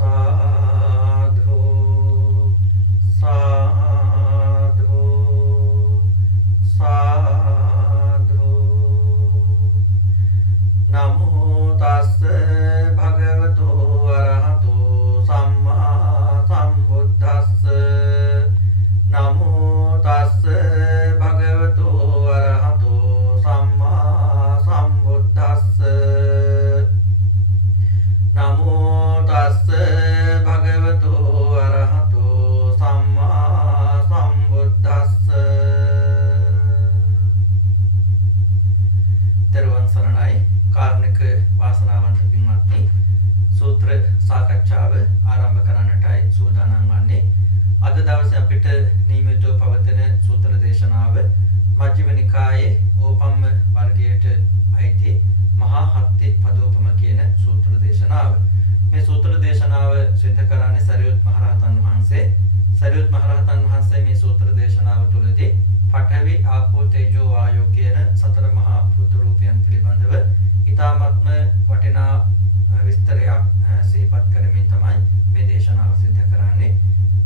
साधु साधु साधु नमो तस्से भगवतो अरहतो सम्मा सम्बुद्धस्से नमो तस्से भगवतो अरहतो सम्मा सम्बुद्धस्से नमो तस्से भगवतो अरहतो सम्मा सम्बुद्धस्से तेरुවන් සරණයි කාරුණික වාසනාවන්ත පින්වත්නි සූත්‍ර සාකච්ඡාව ආරම්භ කරන්නටයි සූදානම් වන්නේ අද දවසේ අපිට නියමිතව පවතින සූත්‍ර දේශනාව මජ්ක්‍ධිම නිකායේ ඕපම්ම වර්ගයට අයිති මහා හත්ති පදෝපම කියන සූත්‍ර දේශනාව මේ සූත්‍ර දේශනාව සිද්ධ කරන්නේ සරියුත් මහරහතන් වහන්සේ සරියුත් මහරහතන් වහන්සේ මේ සූත්‍ර දේශනාව තුළදී පඨවි ආපෝ තේජෝ වායෝ කියන සතර මහා භූත රූපයන් පිළිබඳව ඊ타ත්ම වටිනා විස්තරයක් සිහිපත් කරමින් තමයි මේ දේශනාව සිද්ධ කරන්නේ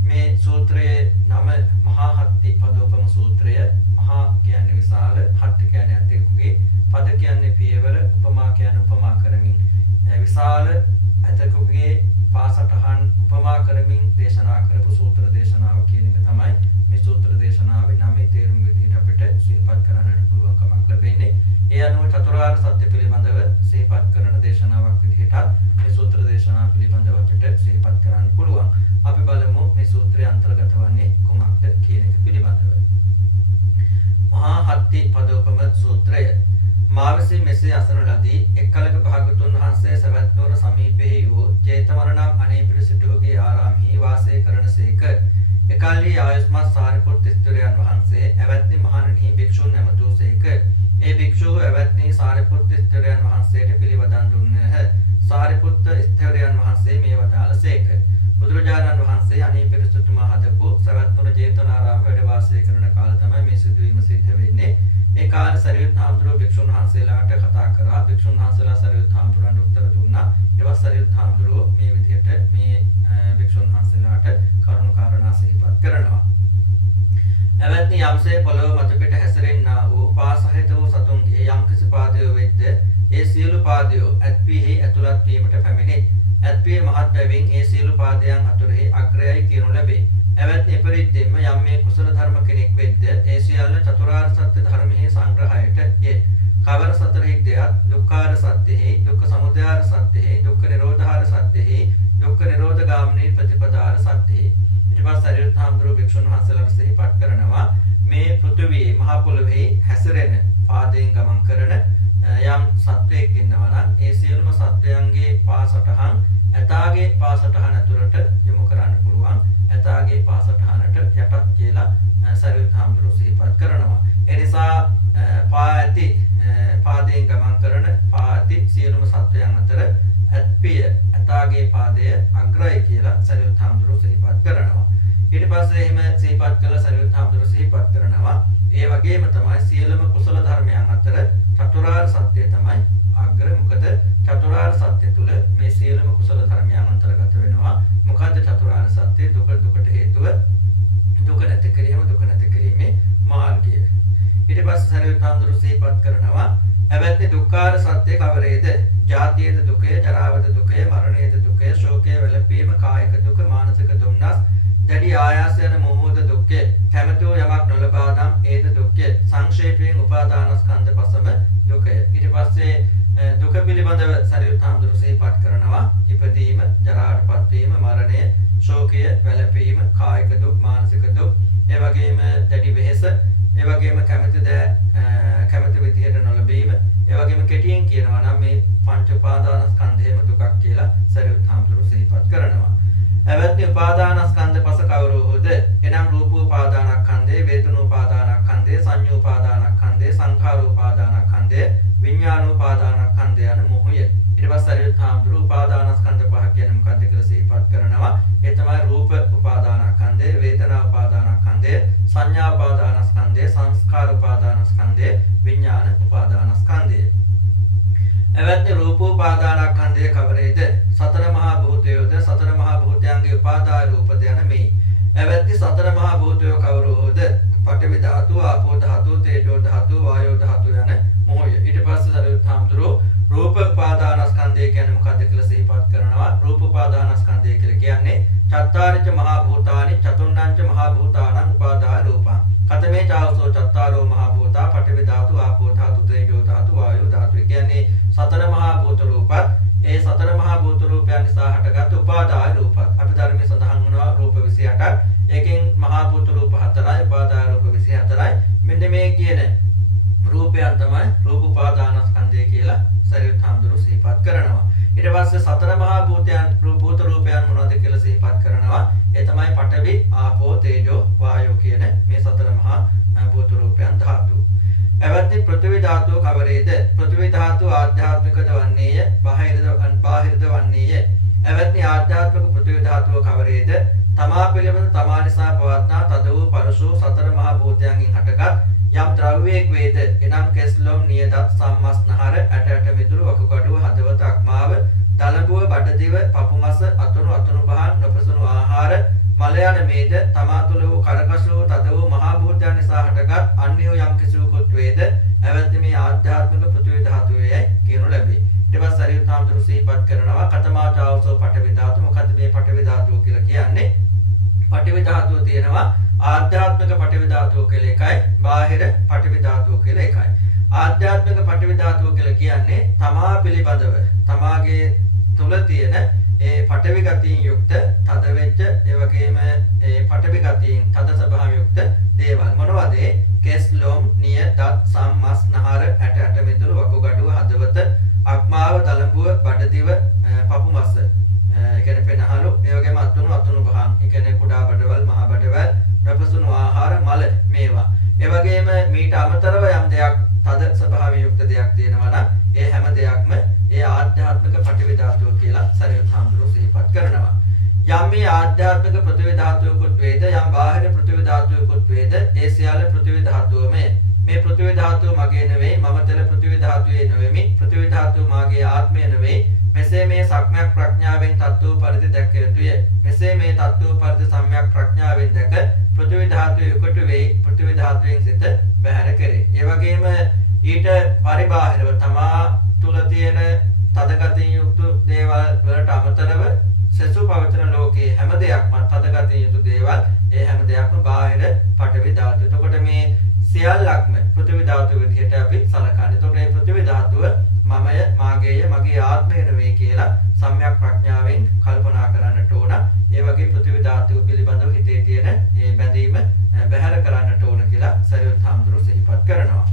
මේ සූත්‍රයේ නම මහා හත්ති පදෝපම සූත්‍රය මහා කියන්නේ විශාල හත්ති කියන්නේ අතෙකුගේ පද කියන්නේ පියවර උපමා කියන්නේ උපමා කරමින් විශාල අතෙකුගේ පාසටහන් උපමා කරමින් දේශනා කරපු සූත්‍ර දේශනාව කියන එක තමයි මේ සූත්‍ර දේශනාවේ නමේ තේරුම විදිහට අපිට සිහිපත් කරන්නට පුළුවන්කමක් ලැබෙන්නේ. ඒ අනුව චතුරාර්ය සත්‍ය පිළිබඳව සිහිපත් කරන දේශනාවක් විදිහටත් මේ සූත්‍ර දේශනාව පිළිබඳව අපිට සිහිපත් කරන්න පුළුවන්. අපි බලමු මේ සූත්‍රයේ අන්තර්ගත වන්නේ කුමක්ද කියන එක පිළිබඳව. මහා හත්ති පදෝපම සූත්‍රය මාවසේ මෙසේ අසන ලදී එක්කලක භාගතුන් වහන්සේ සවැත් නුවර සමීපෙහි වූ ජේතවන නම් අනේපිර සිටුහුගේ ආරාමෙහි වාසය කරනසේක. එකල්හි ආයුෂ්මත් සාරිපුත්ත ස්ථවිරයන් වහන්සේ එවැත්නි මහණෙනි භික්ෂුන් ඇමතූසේක. ඒ භික්ෂුව එවැත්නි සාරිපුත්ත ස්ථවිරයන් වහන්සේට පිළිවදන් දුන්නේහ. සාරිපුත්ත ස්ථවිරයන් වහන්සේ මේ වදාළසේක. බුදුරජාණන් වහන්සේ අනේපිර සිටුමා හදපු සවැත් නුවර ජේතවනාරාම වැඩ වාසය කරන කාල තමයි මේ සිදුවීම සිද්ධ වෙන්නේ. ඒ කාලේ සරියුත් හාමුදුරුවෝ භික්ෂුන් වහන්සේලාට කතා කරා. භික්ෂුන් වහන්සේලා සරියුත් හාමුදුරන්ට උත්තර දුන්නා. ඊට සරියුත් හාමුදුරුවෝ මේ විදිහට මේ භික්ෂුන් වහන්සේලාට කරුණු කාරණා සිහිපත් කරනවා. එවත්නි යම්සේ පොළොව මත පිට හැසිරෙන්නා වූ පාසහිත වූ සතුන්ගේ යම්කිසි පාදයෝ වෙද්ද ඒ සියලු පාදයෝ ඇත්පිහි ඇතුළත් වීමට පැමිණේ. ඇත්පිහි මහත් බැවින් ඒ සියලු පාදයන් අතුරෙහි අග්‍රයයි කියනු ලැබේ. එවත්නි එපරිද්දෙන්ම යම් මේ කුසල ධර්ම කෙනෙක් වෙද්ද ඒ සියල්ල චතුරාර්ය සත්‍ය ධර්මයේ සංග්‍රහයට යේ. කවර සතරෙහි දෙයක් දුක්ඛාර සත්‍යෙහි දුක්ඛ සමුදයාර සත්‍යෙහි දුක්ඛ නිරෝධාර සත්‍යෙහි දුක්ඛ නිරෝධ ගාමිනී ප්‍රතිපදාර සත්‍යෙහි. ඊට පස්සේ සරියුත් හාමුදුරුවෝ භික්ෂුන් වහන්සේලාට සිහිපත් කරනවා මේ පෘථිවියේ මහ පොළොවේ හැසිරෙන පාදයෙන් ගමන් කරන යම් සත්වයෙක් ඉන්නවා නම් ඒ සියලුම සත්වයන්ගේ පාසටහන් ඇතාගේ පාසටහන ඇතුළට යොමු කරන්න පුළුවන්. ඇතාගේ පාසටහනට යටත් කියලා සරියුත් හාමුදුරුවෝ සිහිපත් කරනවා. ඒ නිසා පාදයෙන් ගමන් කරන පාති සියලුම සත්වයන් අතර ඇත්පිය ඇතාගේ පාදය අග්‍රයි කියලා සරියුත් හාමුදුරුවෝ සිහිපත් කරනවා. ඊට පස්සේ එහෙම සිහිපත් කළ සරියුත් හාමුදුරුවෝ සිහිපත් කරනවා ඒ වගේම තමයි සියලුම කුසල ධර්මයන් අතර චතුරාර්ය සත්‍ය තමයි අග්‍ර. මොකද චතුරාර්ය සත්‍ය තුල මේ සියලුම කුසල ධර්මයන් අන්තර්ගත වෙනවා. මොකද චතුරාර්ය සත්‍ය දුකට හේතුව දුක නැති කිරීම දුක නැති කිරීමේ මාර්ගය. ඊට පස්සේ සරියුත් හාමුදුරුවෝ සිහිපත් කරනවා එවැත්නි දුක්ඛාර සත්‍ය කවරේද? ජාතියේද දුකය, ජරාවද දුකය, මරණයේද දුකය, ශෝකය, වැළපීම, කායික දුක, මානසික දුම්නස්, දැඩි ආයාස යන මොහොත දුක්ය. කැමැති වූ යමක් නොලබා නම් ඒද දුක්ය. සංක්ෂේපයෙන් උපාදානස්කන්ධ පසම දුකය. ඊට පස්සේ දුක පිළිබඳව සරියුත් හාමුදුරුවෝ සිහිපත් කරනවා ඉපදීම, ජරාටපත් වීම, මරණය, ශෝකය, වැළපීම, කායික දුක්, මානසික දුක්, ඒ වගේම දැඩි වෙහෙස, ඒ වගේම කැමැති විදිහට නොලැබීම, ඒ වගේම කෙටියෙන් කියනවා නම් මේ පංච උපාදානස්කන්ධයම දුකක් කියලා සරියුත් හාමුදුරුවෝ සිහිපත් කරනවා. එවත්නි උපාදානස්කන්ධ පස කවරෝද? එනම් රූප උපාදානස්කන්ධය, වේදනා උපාදානස්කන්ධය, සංඤ්ඤා උපාදානස්කන්ධය, සංඛාර උපාදානස්කන්ධය, විඥාන උපාදානස්කන්ධය යන මොහොය. ඊට පස්සේ සරියුත් හාමුදුරුවෝ උපාදානස්කන්ධ පහ කියන්නේ මොකක්ද කියලා සිහිපත් කරනවා. ඒ තමයි රූප උපාදානස්කන්ධය, වේදනා උපාදානස්කන්ධය, සංඥා උපාදානස්කන්ධය, සංස්කාර උපාදානස්කන්ධය, විඥාන උපාදානස්කන්ධය. එවත්නි රූපෝපාදානස්කන්ධය කවරේද? සතර මහා භූතයෝද සතර මහා භූතයන්ගේ උපාදාය රූපද යන මේ. එවත්නි සතර මහා භූතයෝ කවරෝද? පඨවි ධාතු, ආපෝ ධාතු, තේජෝ ධාතු, වායෝ ධාතු යන මොහොය. ඊට පස්සේ සරියුත් හාමුදුරුවෝ රූප උපාදානස්කන්ධය කියන්නේ මොකක්ද කියලා සිහිපත් කරනවා. රූප උපාදානස්කන්ධය කියලා කියන්නේ චත්තාරිච මහා භූතානි චතුර්ණංච මහා භූතානං උපාදාය රූපං. කතමේ චාවසෝ චත්තාරෝ මහා භූතා පඨවි ධාතු, ආපෝ ධාතු, තේජෝ ධාතු, වායෝ ධාතු. ඒ කියන්නේ සතර මහා භූත රූපත් ඒ සතර මහා භූත රූපයන් නිසා හටගත් උපාදාය රූපත්. අපි ධර්මයේ සඳහන් වෙනවා රූප 28ක්. ඒකෙන් මහා භූත රූප 4යි, උපාදාය රූප 24යි. මෙන්න මේ කියන රූපයන් තමයි රූප උපාදානස්කන්ධය කියලා සරියුත් හාමුදුරුවෝ සිහිපත් කරනවා. ඊට පස්සේ සතර මහා භූතයන් භූත රූපයන් මොනවද කියලා සිහිපත් කරනවා. ඒ තමයි පඨවි, ආපෝ, තේජෝ, වායෝ කියන මේ සතර මහා භූත රූපයන් ධාතු. එවත්නි පෘථිවි ධාතුව කවරේද? පෘථිවි ධාතුව ආධ්‍යාත්මිකද වන්නේය, බාහිරද වන්නේය. එවත්නි ආධ්‍යාත්මික පෘථිවි ධාතුව කවරේද? තමා පිළිබඳ තමා නිසා පවත්නා තද වූ පරසෝ සතර මහා භූතයන්ගෙන් හටගත් යම් ද්‍රව්‍යයක් වේද. එනම් කෙස්ලොම්, නියදත්, සම්මස්නහර, ඇට මිදුළු, වකුගඩුව, හදවත, අක්මාව, දලබුව, බඩදිව, පපුමස, අතුණු බහන්, නොපසුණු ආහාර, මල යන මේද තමා තුළ වූ කරකසෝ තද වූ මහා භූතයන් නිසා හටගත් අන්‍ය යම් කිසිවකුත් වේද. එවත්නි මේ ආධ්‍යාත්මික පෘථිවි ධාතුවේයි කියනු ලැබේ. ඊට පස්සේ සරියුත් හාමුදුරුවෝ සිහිපත් කරනවා කතමාචාවසෝ පඨවි ධාතු. මොකද්ද මේ පඨවි ධාතුව කියලා කියන්නේ? පඨවි ධාතුව තියෙනවා ආධ්‍යාත්මික පඨවි ධාතුව කියලා එකයි, බාහිර පඨවි ධාතුව කියලා එකයි. ආධ්‍යාත්මික පඨවි ධාතුව කියලා කියන්නේ තමා පිළිබඳව තමාගේ තුල තියෙන ඒ පඨවි ගතියින් යුක්ත තද වෙච්ච ඒ වගේම ඒ පඨවි ගතියින් තද ස්වභාවයෙන් යුක්ත දේවල්. මොනවද? කෙස්, ලොම්, නිය, දත්, සම්, මස්, නහර, ඇට මිදුළු, වකුගඩුව, හදවත, අක්මාව, දලඹුව, බඩදිව, පපුමස. ඒ කියන්නේ පෙනහළු, ඒ වගේම අතුණු බහන්. ඒ කියන්නේ කුඩා බඩවැල්, මහා බඩවැල්, නොපසුණු ආහාර, මල මේවා. ඒ වගේම මීට අමතරව යම් දෙයක් තද ස්වභාවයෙන් යුක්ත දෙයක් තියෙනවා නම් ඒ හැම දෙයක්ම ඒ ආධ්‍යාත්මික පඨවි ධාතුව කියලා සරියුත් හාමුදුරුවෝ සිහිපත් කරනවා. යම් මේ ආධ්‍යාත්මික පෘථිවි ධාතුවකුත් වේද, යම් බාහිර පෘථිවි ධාතුවකුත් වේද, ඒ සියල්ල පෘථිවි ධාතුවමයි. මේ පෘථිවි ධාතුව මගේ නෙවෙයි, මම තෙල පෘථිවි ධාතුවේ නෙවෙමි. පෘථිවි ධාතුව මාගේ ආත්මය නෙවෙයි. මෙසේ මේ සම්‍යක් ප්‍රඥාවෙන් තත්ත්ව පරිදි දැක යුතුය. මෙසේ මේ තත්ත්ව පරිදි සම්‍යක් ප්‍රඥාවෙන් දැක පෘථිවි ධාතුවේ උකට වේ. පෘථිවි ධාතුවෙන් සිත බැහැර කෙරේ. ඒ වගේම ඊට පරිබාහිරව තමා තුල තියෙන තදගතිය යුක්ත දේවල් වලට අමතරව සසු පවතින ලෝකයේ හැම දෙයක්ම තදගතිය යුතු දේවල්, ඒ හැම දෙයක්ම බාහිර පඨවි ධාතුව. එතකොට මේ සියල්ලක්ම පෘථිවි ධාතුව විදිහට අපි සලකන්නේ. එතකොට මේ පෘථිවි ධාතුව මමය, මාගේය, මගේ ආත්මය නෙවෙයි කියලා සම්‍යක් ප්‍රඥාවෙන් කල්පනා කරන්නට ඕන. ඒ වගේ පෘථිවි ධාතුව පිළිබඳව හිතේ තියෙන මේ බැඳීම බැහැර කරන්නට ඕන කියලා සරියුත් හාමුදුරුවෝ සිහිපත් කරනවා.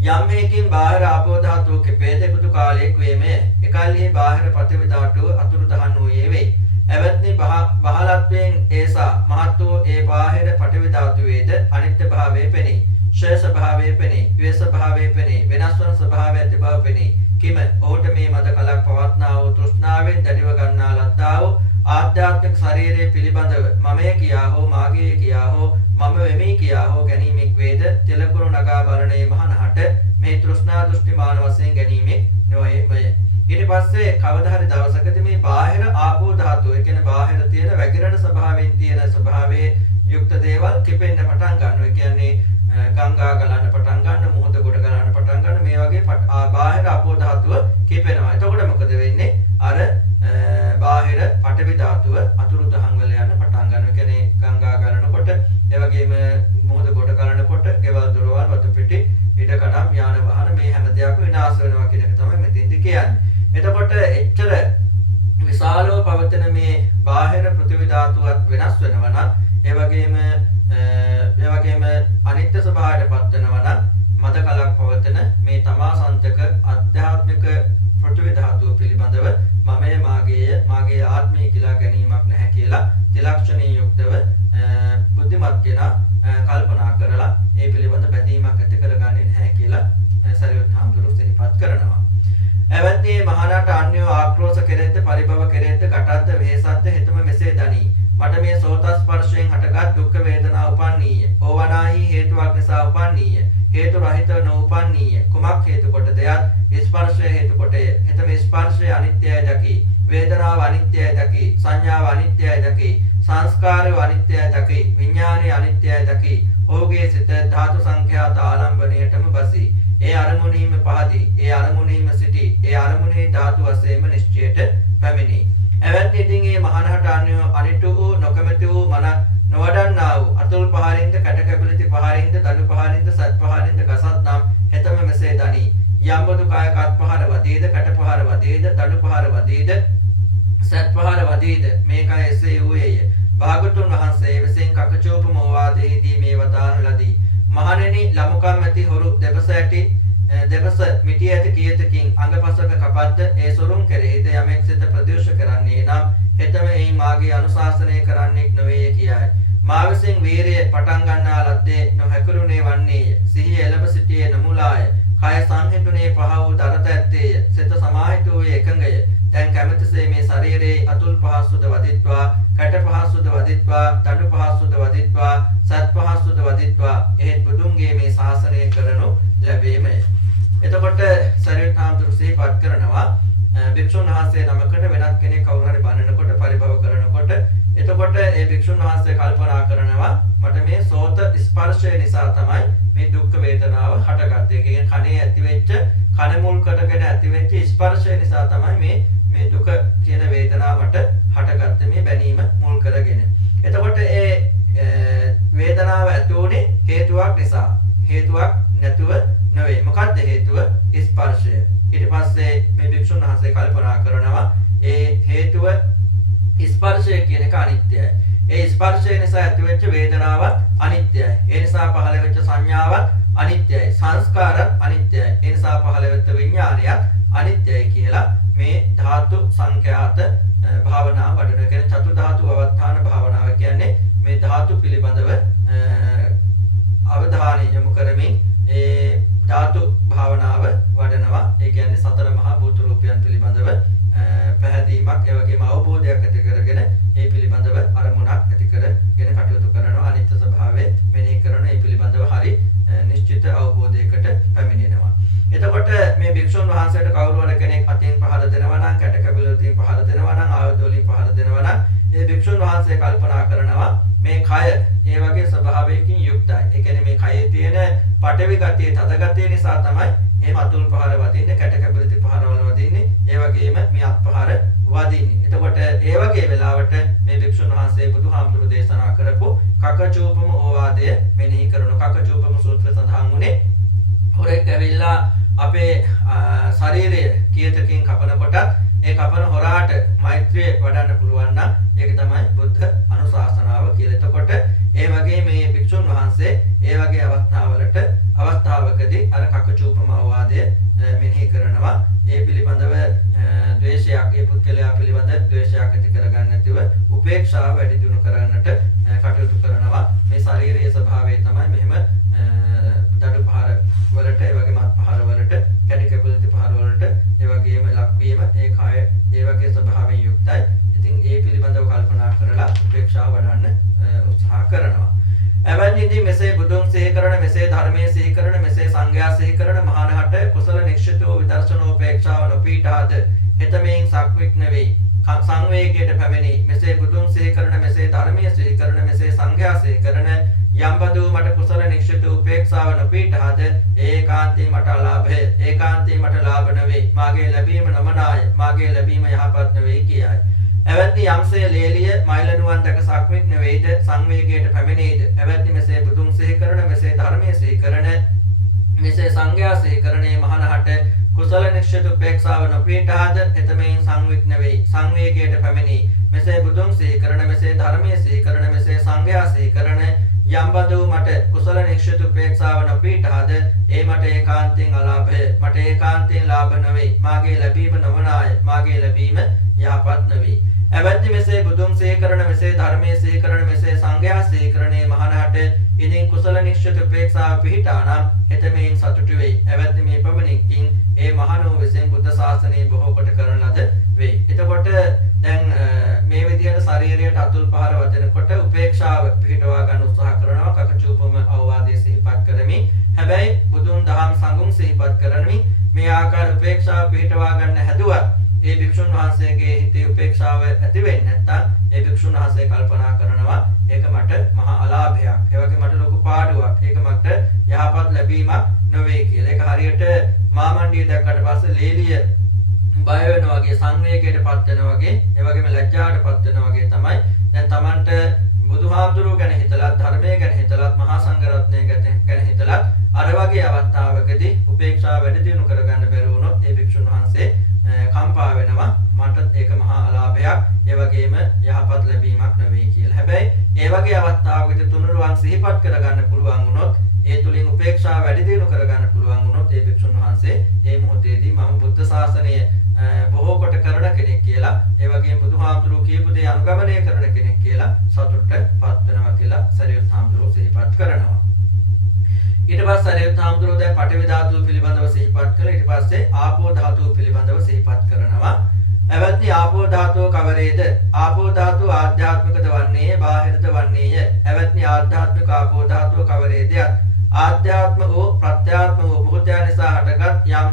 යම් මේකින් බාහිර ආපෝ ධාතුව කෙපේද බුදු කාලයක් වේමය. එකල්හි බාහිර පඨවි ධාතුව අතුරුදහන් වූයේ වෙයි. එවත්නි බහලත්වයෙන් ඒසා මහත් වූ ඒ බාහිර පඨවි ධාතුවේද අනිත්‍ය භාවයේ පෙනේ. ක්ෂය ස්වභාවයේ පෙනේ. ද්වේෂ ස්වභාවයේ පෙනේ. වෙනස් වන ස්වභාවය ඇති බව පෙනේ. කිම ඔහුට මේ මද කලක් පවත්නා වූ තෘෂ්ණාවෙන් දැඩිව ගන්නා ලද්දා වූ ආධ්‍යාත්මික ශරීරයේ පිළිබඳව මමය කියා හෝ මාගේ කියා හෝ මම වෙමි කියා හෝ ගැනීමක් වේද තෙලකුරු නගා බලනේ මහනහට මේ තෘෂ්ණා දෘෂ්ටිමාන වශයෙන් ගැනීමක් නොවේමය. ඊට පස්සේ කවදා හරි දවසකදී මේ බාහිර ආපෝ ධාතුව, ඒ කියන්නේ බාහිර තියෙන වැగిරෙන ස්වභාවයෙන් තියෙන ස්වභාවයේ යුක්ත දේවල් කිපෙන්න පටන් ගන්නවා. ඒ කියන්නේ ගංගා ගලන්න පටන් ගන්න, මුහුද ගොඩ ගලන්න පටන් ගන්න, මේ වගේ බාහිර ආපෝ ධාතුව කිපෙනවා. එතකොට මොකද වෙන්නේ? අර බාහිර පඨවි ධාතුව අතුරුදහන් වෙලා යන පටන් ගන්නවා. ඒ කියන්නේ ගංගා ගලනකොට, ඒ වගේම මුහුද ගොඩ ගලනකොට, ගෙවල් දොරවල්, වතු පිටි, ඉඩ කඩම්, යාන වාහන මේ හැම දෙයක්ම විනාශ වෙනවා කියන එක තමයි මෙතෙන්දි කියන්නේ. එතකොට එච්චර විශාලව පවතින මේ බාහිර පෘථිවි ධාතුවත් වෙනස් වෙනවා නම්, ඒ වගේම අනිත්‍ය ස්වභාවයටපත් වෙනවා නම්, මද කලක් පවතින මේ තමා සන්තක ආධ්‍යාත්මික පෘථිවි ධාතුව පිළිබඳව මමය, මාගේය, මාගේ ආත්මය කියලා ගැනීමක් නැහැ කියලා ත්‍රිලක්ෂණී යුක්තව බුද්ධිමත් කෙනා කල්පනා කරලා ඒ පිළිබඳ බැඳීමක් ඇති කරගන්නේ නැහැ කියලා සරියුත් හාමුදුරුවෝ සිහිපත් කරනවා. එවත්නි මහානාට අන්‍යෝ ආක්‍රෝෂ කෙරෙද්ද, පරිභව කෙරෙද්ද, කටද්ද, වෙහෙසද්ද හෙතම මෙසේ දනී. මට මේ සෝත ස්පර්ශයෙන් හටගත් දුක් වේදනා උපන්නීය. ඕවනාහි හේතුවක් නිසා උපන්නීය. හේතු රහිතව නොඋපන්නීය. කුමක් හේතු කොටද? යත් ස්පර්ශය හේතු කොටය. එතම ස්පර්ශය අනිත්‍යයි දකි. වේදනාව අනිත්‍යයි දකි. සංඥාව අනිත්‍යයි දකි. සංස්කාරය අනිත්‍යයි දකි. විඥානය අනිත්‍යයි දකි. ඔහුගේ සිත ධාතු සංඛ්‍යාත ආලම්බණයටම බසී. ඒ අරමුණීම පහදී. ඒ අරමුණීම සිටි. ඒ අරමුණේ ධාතු වශයෙන්ම නිශ්චයට පැමිණි. එවැනි ඉතින් මේ මහානහට අනිටු වූ නොකමැති වූ මන නොවඩන්නා වූ අතුල් පහරින්ද කැටකැබිලිති පහරින්ද දඩු පහරින්ද සත් පහරින්ද ගසත් නම් හෙතම මෙසේ දනි. යම්බදු කාය කත් පහර වදීද කැට පහර වදීද දඩු පහර වදීද සත් පහර වදීද මේකයි එසේ වූයේය. භාගතුන් වහන්සේ විසින් කකචෝපම ඕවාදයේදී මේ වදාන ලදී. මහණෙනි ලමුකම් ඇති හොරු දෙපස ඇති දෙපස මිටි ඇති කීයතකින් අඟපසක කපද්ද ඒ සොරුන් කෙරෙහිද යමෙක් සිත ප්‍රදේශ කරන්නේ නම් හෙතම එයි මාගේ අනුශාසනය කරන්නෙක් නොවේය කියයි. මා විසින් වීරිය පටන් ගන්නා ලද්දේ නොහැකුරුනේ වන්නේය. සිහිය එළඹ සිටියේ නමුලාය. කය සංහිඳුනේ පහ වූ දරත ඇත්තේය. සිත සමාහිත වූ එකඟය. දැන් කැමැතිසේ මේ ශරීරයේ අතුල් පහසුද වදිත්වා, කැට පහසුද වදිත්වා, දඬු පහසුද වදිත්වා, සත් පහසුද වදිත්වා. එහෙත් බුදුන්ගේ මේ ශාසනය කරනු ලැබීමය. එතකොට සරියුත් හාමුදුරු සිහිපත් කරනවා භික්ෂුන් වහන්සේ නමකට වෙනත් කෙනෙක් කවුරු හරි බණනකොට පරිභව කරනකොට එතකොට ඒ භික්ෂුන් වහන්සේ කල්පනා කරනවා මට මේ සෝත ස්පර්ශය නිසා තමයි මේ දුක් වේදනාව හටගත්තේ. ඒ කියන්නේ කනේ ඇතිවෙච්ච කන මුල් කරගෙන ඇතිවෙච්ච ස්පර්ශය නිසා තමයි මේ දුක කියන වේදනාව මට හටගත්තේ මේ බැනීම මුල් කරගෙන. එතකොට ඒ වේදනාව ඇති උනේ හේතුවක් නිසා. හේතුවක් නැතුව නෙවෙයි. මොකක්ද හේතුව? ස්පර්ශය. ඊට පස්සේ මේ භික්ෂුන් වහන්සේ කල්පනා කරනවා ඒ හේතුව ස්පර්ශය කියන එක අනිත්‍යයි. ඒ ස්පර්ශය නිසා ඇතිවෙච්ච වේදනාවත් අනිත්‍යයි. ඒ නිසා පහළ වෙච්ච සංඥාවත් අනිත්‍යයි. සංස්කාරත් අනිත්‍යයි. ඒ නිසා පහළ වෙච්ච විඥානයත් අනිත්‍යයි කියලා මේ ධාතු සංඛ්‍යාත භාවනාව වඩන කියන්නේ චතු ධාතු අවස්ථාන භාවනාව කියන්නේ මේ ධාතු පිළිබඳව අවධානය යොමු කරමින් ඒ ධාතු භාවනාව වඩනවා. ඒ කියන්නේ සතර මහා භූත රූපයන් පිළිබඳව පැහැදීමක් ඒ වගේම අවබෝධයක් ඇති කරගෙන ඒ පිළිබඳව අරමුණක් ඇති කරගෙන කටයුතු කරනවා. අනිත්‍ය ස්වභාවය මෙනෙහි කරන ඒ පිළිබඳව හරි නිශ්චිත අවබෝධයකට පැමිණෙනවා. එතකොට මේ භික්ෂුන් වහන්සේට කවුරු හරි කෙනෙක් අතින් පහර දෙනවා නම් කැටකැබිලි වලින් පහර දෙනවා නම් ආයුධ වලින් පහර දෙනවා නම් ඒ භික්ෂුන් වහන්සේ කල්පනා කරනවා මේ කය ඒ වගේ ස්වභාවයකින් යුක්තයි. ඒ කියන්නේ මේ කයේ තියෙන පටවි ගතිය තද ගතිය නිසා තමයි එහෙම අතුල් පහර වදින්නේ කැටකැබිලි පහර වල වදින්නේ. ඒ වගේම මේ අත් පහර වදින්නේ. එතකොට ඒ වගේ වෙලාවට මේ භික්ෂුන් වහන්සේ බුදුහාමුදුරු දේශනා කරපු කකචූපම ඕවාදය මෙනෙහි කරන කකචූපම සූත්‍රය සඳහන් වුණේ හොරෙක් ඇවිල්ලා අපේ ශරීරය කීයතකින් කපනකොට ඒ කපන හොරාට මෛත්‍රිය වඩන්න පුළුවන් නම් ඒක තමයි බුද්ධ අනුශාසනාව කියලා. එතකොට ඒ වගේ මේ භික්ෂුන් වහන්සේ ඒ වගේ අවස්ථාවකදී අර කකචූපම අවවාදය මෙනෙහි කරනවා. ඒ පිළිබඳව ද්වේෂයක් ඒ පුද්ගලයා පිළිබඳ ද්වේෂයක් ඇති කරගන්න නැතිව උපේක්ෂාව වැඩි දියුණු කරන්නට කටයුතු කරනවා. මේ ශාරීරික ස්වභාවය තමයි මෙහෙම දඩු පහර වලට ඒ වගේම අත් පහර වලට කැටකැබිලි පහර වලට ඒ වගේම ලක්වීම ඒ කාය ඒ වගේ ස්වභාවයෙන් යුක්තයි. ඉතින් ඒ පිළිබඳව කල්පනා කරලා උපේක්ෂාව වඩන්න උත්සාහ කරනවා. එවැනිදී මෙසේ බුදුන් සිහි කරන මෙසේ ධර්මයේ සිහි කරන මෙසේ සංඝයා සිහි කරන මහානහට කුසල නිශ්චිතෝ විදර්ශනෝපේක්ෂාව නොපීඨාද හෙතමෙන් සක්වික් නෙවෙයි. සංවේගයට පැමිණි මෙසේ බුදුන් සිහි කරන මෙසේ ධර්මයේ සිහි කරන මෙසේ සංඝයා සිහි කරන යම්බදු මට කුසල නිශ්චිත උපේක්ෂාව නොපීඨාද ඒකාන්තේ මට ලාභය ඒකාන්තේ මට ලාභ නෙවෙයි. මාගේ ලැබීම නොමනාය. මාගේ ලැබීම යහපත් නෙවෙයි කියයි. එවැනි යම්සේ ලේලිය මයිලනුවන් දැක සක්වික් නෙවෙයිද සංවේගයට පැමිණෙයිද. එවැනි මෙසේ බුදුන් සිහි කරන මෙසේ ධර්මයේ සිහි කරන මෙසේ සංඝයා සිහි කරනේ මහානහට කුසල නිශ්චිත උපේක්ෂාව නොපීඨාද එතමෙන් සංවික් නෙවෙයි. සංවේගයට පැමිණි මෙසේ බුදුන් සිහි කරන මෙසේ ධර්මයේ සිහි කරන මෙසේ සංඝයා සිහි කරන යම්බදු මට කුසල නිශ්චිත උපේක්ෂාව නොපීඨාද ඒ මට ඒකාන්තයෙන් අලාභය මට ඒකාන්තයෙන් ලාභ නෙවෙයි. මාගේ ලැබීම නොවනාය. මාගේ ලැබීම යහපත් නෙවෙයි. එවැනි මෙසේ බුදුන් සිහි කරන මෙසේ ධර්මයේ සිහි කරන මෙසේ සංඝයා සිහි කරනේ මහානහට ඉදින් කුසල නිශ්චිත උපේක්ෂාව පිහිටා නම් එතෙමින් සතුටු වෙයි. එවැනි මේ පමණකින් ඒ මහණෝ විසින් බුද්ධ ශාසනය බොහෝ කොට කරන ලද වෙයි. එතකොට දැන් මේ විදිහට ශරීරයට අතුල් පහර වදිනකොට උපේක්ෂාව පිහිටවා ගන්න උත්සාහ කරනවා. කකචූපම අවවාදයේ සිහිපත් කරමින් හැම හැබැයි බුදුන් දහම් සංගුණ සිහිපත් කරනමින් මේ ආකාර උපේක්ෂාව පිටවා ගන්න හැදුවත් ඒ භික්ෂුන් වහන්සේගේ හිතේ උපේක්ෂාව ඇති වෙන්නේ නැත්නම් ඒ භික්ෂුන් වහන්සේ කල්පනා කරනවා ඒක මට මහා අලාභයක්. ඒ වගේ මට ලොකු පාඩුවක්. ඒක මට යහපත් ලැබීමක් නොවේ කියලා. ඒක හරියට මාමණ්ඩිය දැක්කට පස්සේ ලේලිය බය වෙනවා වගේ සංවේගයටපත් වෙනවා වගේ ඒ වගේම ලැජ්ජාවටපත් වෙනවා වගේ තමයි දැන් Tamanට බුදුහාමුදුරුවෝ ගැන හිතලත් ධර්මයේ ගැන හිතලත් මහා සංඝරත්නය ගැන හිතලත් අර වගේ අවස්ථාවකදී උපේක්ෂාව වැඩි දියුණු කරගන්න බැරි වුණොත් ඒ භික්ෂුන් වහන්සේ කම්පා වෙනවා මට ඒක මහා අලාභයක් ඒ වගේම යහපත් ලැබීමක් නෙවෙයි කියලා. හැබැයි ඒ වගේ අවස්ථාවකදී තුනුරුවන් සිහිපත් කරගන්න පුළුවන් වුණොත් ඒ තුලින් උපේක්ෂාව වැඩි දියුණු කරගන්න පුළුවන් වුණොත් ඒ භික්ෂුන් වහන්සේ මේ මොහොතේදී මම බුද්ධ ශාසනය බොහෝ කොට කරන කෙනෙක් කියලා ඒ වගේම බුදුහාමුදුරුවෝ කියපු දේ අනුගමනය කරන කෙනෙක් කියලා සතුටටපත් වෙනවා කියලා සරියුත් හාමුදුරුවෝ සිහිපත් කරනවා. ඊට පස්සේ සරියුත් හාමුදුරුවෝ දැන් පඨවි ධාතුව පිළිබඳව සිහිපත් කළා. ඊට පස්සේ ආපෝ ධාතුව පිළිබඳව සිහිපත් කරනවා. එවත්නි ආපෝ ධාතුව කවරේද? ආපෝ ධාතුව ආධ්‍යාත්මිකද වන්නේය බාහිරද වන්නේය? එවත්නි ආධ්‍යාත්මික ආපෝ ධාතුව කවරේද? ආධ්‍යාත්ම වූ ප්‍රත්‍යාත්ම වූ භූතයන් නිසා හටගත් යම්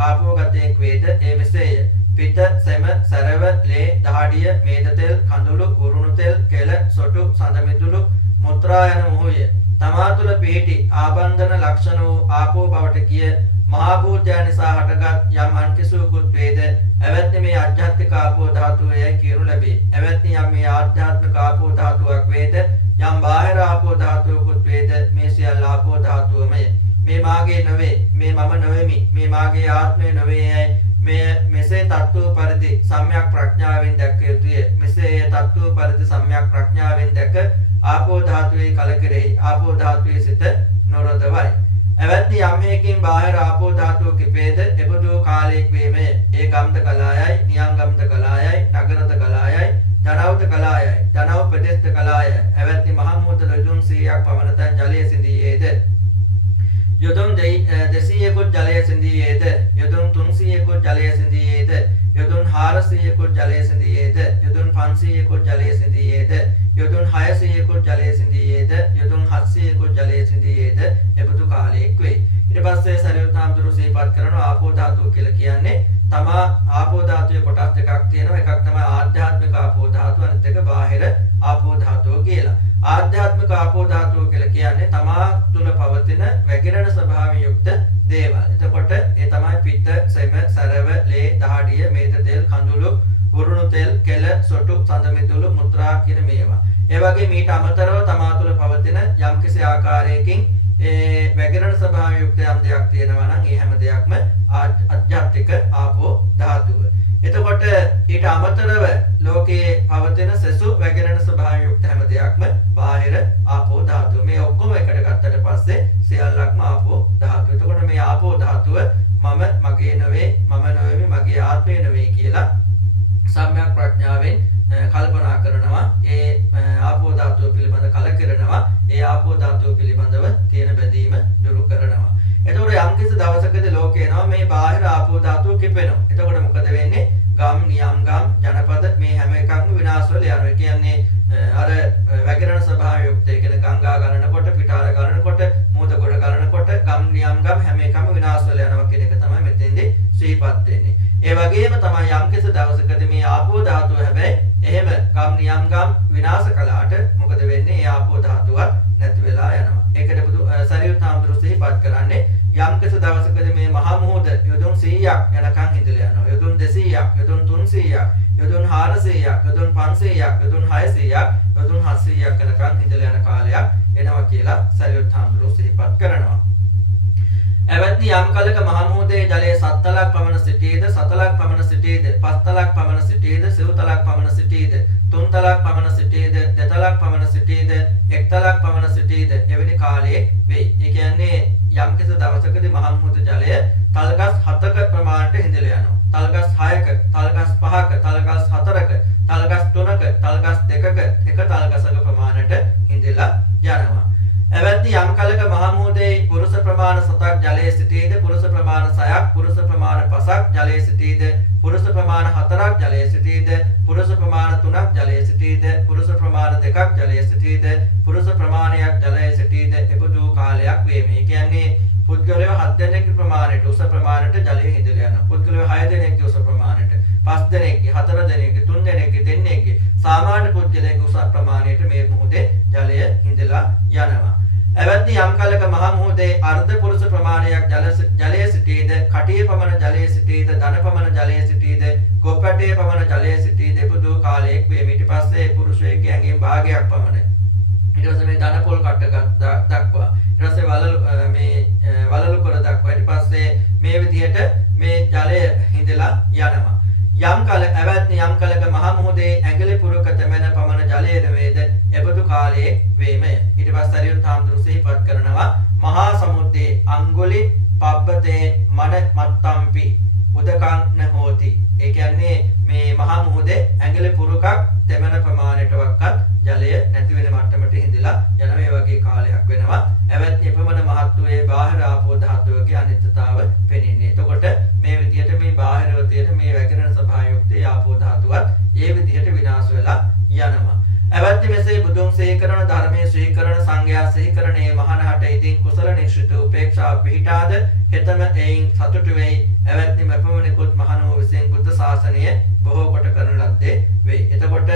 ආපෝ ගතයක් වේද ඒ මෙසේය. පිත සෙම සරව ලේ දහඩිය මේද තෙල් කඳුළු උරුණු තෙල් කෙල සොටු සඳ මිදුළු මුත්‍රා යන මොහොය තමා තුළ පිහිටි ආබන්ධන ලක්ෂණ වූ ආපෝ බවට කිය මහා භූතයන් නිසා හටගත් යම් අන්කිසුකුත් වේද එවත්නි මේ ආධ්‍යාත්මික ආපෝ ධාතුවයි කියනු ලැබේ. එවත්නි යම් මේ ආධ්‍යාත්මික ආපෝ ධාතුවක් වේද යම් බාහිර ආපෝ ධාතුවකුත් වේද මේ සියල්ල ආපෝ ධාතුවමය. මේ මාගේ නොවේ, මේ මම නොවෙමි, මේ මාගේ ආත්මය නොවේයයි මේ මෙසේ තත්ත්ව පරිදි සම්‍යක් ප්‍රඥාවෙන් දැක්ක යුතුය. මෙසේ තත්ත්ව පරිදි සම්‍යක් ප්‍රඥාවෙන් දැක ආපෝ ධාතුවේ කලකිරෙහි ආපෝ ධාතුවේ සිට නොරදවයි. එවත්නි යම් හේකින් බාහිර ආපෝ ධාතුව කිපේද එබඳු කාලයක් වේමය. ඒ ගම්ද කලායයි, නියංගම්ද කලායයි, නගරද කලායයි, ජනවද කලායයි, ජනව ප්‍රදේශද කලායයි. එවත්නි මහ මුහුද යොදුන් 100ක් පමණ තන් ජලයේ සිඳියේද යොදුන් 200කුත් ජලයේ සිඳියේද යොදුන් 300කුත් ජලයේ සිඳියේද යොදුන් 400කුත් ජලයේ සිඳියේද යොදුන් 500කුත් ජලයේ සිඳියේද යොදුන් 600කුත් ජලයේ සිඳියේද යොදුන් 700කුත් ජලයේ සිඳියේද එබඳු කාලයක් වෙයි. ඊට පස්සේ සරියුත් හාමුදුරුවෝ සිහිපත් කරනවා ආපෝ ධාතුව කියලා කියන්නේ තමා ආපෝ ධාතුවේ කොටස් දෙකක් තියෙනවා. එකක් තමයි ආධ්‍යාත්මික ආපෝ ධාතුව අනිත් එක බාහිර ආපෝ ධාතුව කියලා. ආධ්‍යාත්මික ආපෝ ධාතුව කියලා කියන්නේ තමා තුල පවතින වැగిරෙන ස්වභාවයෙන් යුක්ත දේවල්. එතකොට ඒ තමයි පිත්ත, සෙම, සරව, ලේ, දහඩිය, මේද තෙල්, කඳුළු, උරුණු තෙල්, කෙල, සොටු, සඳ මිදුළු, මුත්‍රා කියන මේවා. ඒ වගේ මීට අමතරව තමා තුල පවතින යම්කිසි ආකාරයකින් ඒ වැగిරෙන ස්වභාවයෙන් යුක්ත යම් දෙයක් තියෙනවා නම් ඒ හැම දෙයක්ම ආධ්‍යාත්මික ආපෝ ධාතුව. එතකොට ඊට අමතරව ලෝකයේ පවතින සසු වැగిරෙන ස්වභාවයෙන් යුක්ත හැම දෙයක්ම බාහිර ආපෝ ධාතුව. මේ ඔක්කොම එකට ගත්තට පස්සේ සියල්ලක්ම ආපෝ ධාතුව. එතකොට මේ ආපෝ ධාතුව මම මගේ නෙවෙයි, මම නෙවෙයි, මගේ ආත්මය නෙවෙයි කියලා සම්‍යක් ප්‍රඥාවෙන් කල්පනා කරනවා. ඒ ආපෝ ධාතුව පිළිබඳ කලකිරෙනවා. ඒ ආපෝ ධාතුව පිළිබඳව තියෙන බැඳීම දුරු කරනවා. එතකොට යම්කිසි දවසකදී ලෝකේනවා මේ බාහිර ආපෝ ධාතුව කිපෙනවා. එතකොට මොකද වෙන්නේ? ගම්, නියම් ගම්, ජනපද මේ හැම එකක්ම විනාශ වෙලා යනවා. කියන්නේ අර වැగిරෙන ස්වභාවය යුක්ත ඒ කියන්නේ ගංගා ගලනකොට, පිටාර ගලනකොට, මූද ගොඩ ගලනකොට ගම්, නියම් ගම් හැම එකම විනාශ වෙලා යනවා කියන එක තමයි මෙතෙන්දී සිහිපත් වෙන්නේ. ඒ වගේම තමයි යම්කිසි දවසකදී මේ ආපෝ ධාතුව හැබැයි එහෙම ගම්, නියම් ගම් විනාශ කළාට මොකද වෙන්නේ? ඒ ආපෝ ධාතුවත් නැති වෙලා යනවා. ඒකට බුදු සරියුත් හාමුදුරුවෝ සිහිපත් කරන්නේ යම්කිසි දවසකදී මේ මහා මුහුද යොදුන් 100ක් යනකම් හිඳලා යනවා. යොදුන් 200ක්, යොදුන් 300ක්, යොදුන් 400ක්, යොදුන් 500ක්, යොදුන් 600ක්, යොදුන් 700ක් යනකම් හිඳලා යන කාලයක් එනවා කියලා සරියුත් හාමුදුරුවෝ සිහිපත් කරනවා. එවත්නි යම් කලක මහා මුහුදේ ජලයේ සත්තලක් පමණ සිටීද, සතලක් පමණ සිටීද, පස්තලක් පමණ සිටීද, සිව්තලක් පමණ සිටීද, තුන්තලක් පමණ සිටීද, දෙතලක් පමණ සිටීද, එක්තලක් පමණ සිටීද එවැනි කාලයේ වෙයි. ඒ කියන්නේ යම්කිසි දවසකදී මහා මුහුද ජලය තල්ගස් 7ක ප්‍රමාණයට හිඳලා යනවා. තල්ගස් 6ක, තල්ගස් 5ක, තල්ගස් 4ක, තල්ගස් 3ක, තල්ගස් 2ක, එක තල්ගසක ප්‍රමාණයට හිඳලා යනවා. එවත්නි යම් කලක මහා මුහුදේ පුරුෂ ප්‍රමාණ 7ක් ජලයේ සිටීද, පුරුෂ ප්‍රමාණ 6ක්, පුරුෂ ප්‍රමාණ 5ක් ජලයේ සිටීද, පුරුෂ ප්‍රමාණ 4ක් ජලයේ සිටීද, පුරුෂ ප්‍රමාණ 3ක් ජලයේ සිටීද, පුරුෂ ප්‍රමාණ 2ක් ජලයේ සිටීද, පුරුෂ ප්‍රමාණයක් ජලයේ සිටීද එබඳු කාලයක් වේ. මේ කියන්නේ පුද්ගලයෝ 7 දෙනෙක්ගේ ප්‍රමාණයට උස ප්‍රමාණයට ජලය හිඳලා යනවා. පුද්ගලයෝ 6 දෙනෙක්ගේ උස ප්‍රමාණයට 5 දෙනෙක්ගේ 4 දෙනෙක්ගේ 3 දෙනෙක්ගේ දෙන්නෙක්ගේ සාමාන්‍ය පුද්ගලයෙකුගේ උස ප්‍රමාණයට මේ මුහුදේ ජලය හිඳලා යනවා. එවත්නි යම් කලක මහ මුහුදේ අර්ධ පුරුෂ ප්‍රමාණයක් ජලය සිටීද, කටියේ පමණ ජලය සිටීද, ධන පමණ ජලය සිටීද, ගොපැටේ පමණ ජලය සිටීද එබඳු කාලයක් වේ. ඊට පස්සේ පුරුෂයෙක්ගේ ඇඟෙන් භාගයක් පමණ. ඊට පස්සේ මේ ධන පොල් කට්ට දක්වා. ඊට පස්සේ වලලු කර දක්වා. ඊට පස්සේ මේ විදිහට මේ ජලය හිඳලා යනවා. යම් කල එවත්නි යම් කලක මහ මුහුදේ ඇඟිලි පුරක තෙමෙන පමණ ජලය නවේද එබඳු කාලයේ වේමය. ඊට පස්සේ සරියුත් හාමුදුරුවෝ සිහිපත් කරනවා මහා සමුද්‍රේ අංගුලි පබ්බතේ මන මත්තම්පි උදකං නහෝති. ඒ කියන්නේ මේ මහා මුහුදේ ඇඟිලි පුරකක් තෙමෙන ප්‍රමාණයටවත් ජලය නැති වෙන මට්ටමට හිඳලා යන මේ වගේ කාලයක් වෙනවා. එවත්නි එපමණ මහත් වූ ඒ බාහිර ආපෝ ධාතුවගේ අනිත්‍යතාව පෙනෙන්නේ. එතකොට මේ විදිහට මේ බාහිරව තියෙන මේ වැగిරෙන ස්වභාවයුක්ත ආපෝ ධාතුවත් ඒ විදිහට විනාශ වෙලා යනවා. එවත්නි මෙසේ බුදුන් සිහි කරන ධර්මයේ සිහි කරන සංඝයා සිහි කරනේ මහානහට ඉදින් කුසල නිශ්චිත උපේක්ෂාව පිහිටාද හෙතම එයින් සතුටු වෙයි. එවත්නි මෙපමණකුත් මහණෝ විසින් බුද්ධ ශාසනය බොහෝ කොට කරන ලද්දේ වෙයි. එතකොට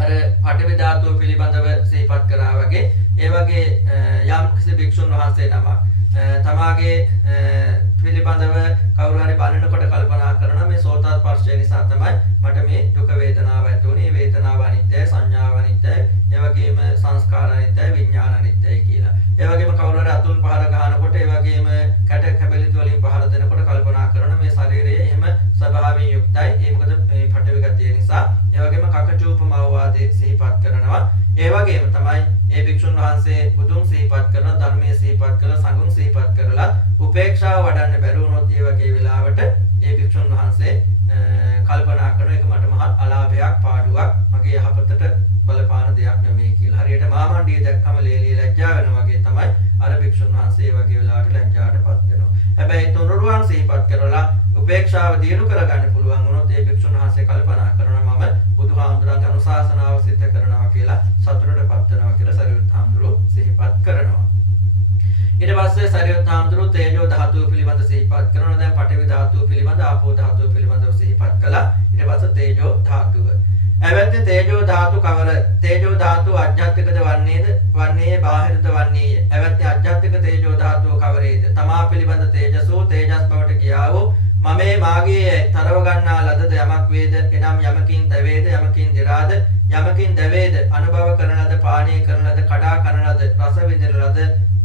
අර පඨවි ධාතුව පිළිබඳව සිහිපත් කරා වගේ ඒ වගේ යම් කිසි භික්ෂුන් වහන්සේ නමක් තමාගේ පිළිබඳව කවුරු හරි බලනකොට කල්පනා කරන මේ සෝතාස්පර්ශය නිසා තමයි මට මේ දුක වේදනාව ඇති වුනේ. වේදනාව අනිත්‍යයි, සංඥාව අනිත්‍යයි, ඒ වගේම සංස්කාර අනිත්‍යයි, විඥාන අනිත්‍යයි කියලා. ඒ වගේම කවුරු හරි අතුල් පහර ගන්නකොට ඒ වගේම කැට කැබලිත් වලින් පහර දෙනකොට කල්පනා කරන මේ ශරීරය එහෙම ස්වභාවයෙන් යුක්තයි. ඒ මොකද මේ පඨවි ගතිය නිසා. ඒ වගේම කකචූපමවවාදයේ සිහිපත් කරනවා. ඒ වගේම තමයි මේ භික්ෂුන් වහන්සේ බුදුන් සිහිපත් කරන, ධර්මයේ සිහිපත් කරලා, සංඝුන් සිහිපත් කරලා උපේක්ෂාව වඩන්න බැරි වුණොත් ඒ වගේ වෙලාවට මේ භික්ෂුන් වහන්සේ කල්පනා කරන එක මට මහත් අලාභයක්, පාඩුවක්, මගේ යහපතට බලපාන දෙයක් නෙමෙයි කියලා. හරියට මාමණ්ඩිය දැක්කම ලේලිය ලැජ්ජා වෙනවා වගේ තමයි අර භික්ෂුන් වහන්සේ මේ වගේ වෙලාවට ලැජ්ජාටපත් වෙනවා. හැබැයි තුනුරුවන් සිහිපත් කරලා උපේක්ෂාව දියුණු කරගන්න පුළුවන් වුණොත් මේ භික්ෂුන් වහන්සේ කල්පනා කරනවා මම බුදුහාමුදුරන්ගේ අනුශාසනාව සිද්ධ කරනවා කියලා, සතුටටපත් වෙනවා කියලා සරියුත් හාමුදුරුවෝ සිහිපත් කරනවා. ඊට පස්සේ සරියුත් හාමුදුරුවෝ තේජෝ ධාතුව පිළිබඳ සිහිපත් කරනවා. දැන් පඨවි ධාතුව පිළිබඳ, ආපෝ ධාතුව පිළිබඳව සිහිපත් කළා. ඊට පස්සේ තේජෝ ධාතුව. එවැන්ද තේජෝ ධාතු කවර? තේජෝ ධාතුව අධ්‍යාත්මිකද වන්නේය බාහිරද වන්නේය? එවැන්ද අධ්‍යාත්මික තේජෝ ධාතුව කවරේද? තමා පිළිබඳ තේජසෝ තේජස් බවට කියා වූ මමේ මාගේ තරව ගන්නා ලදද යමක් වේද? එනම් යමකින් තවේද, යමකින් දිරාද, යමකින් දැවේද, අනුභව කරන ලද, පානීය කරන ලද, කඩා කරන ලද, රස විඳින ලද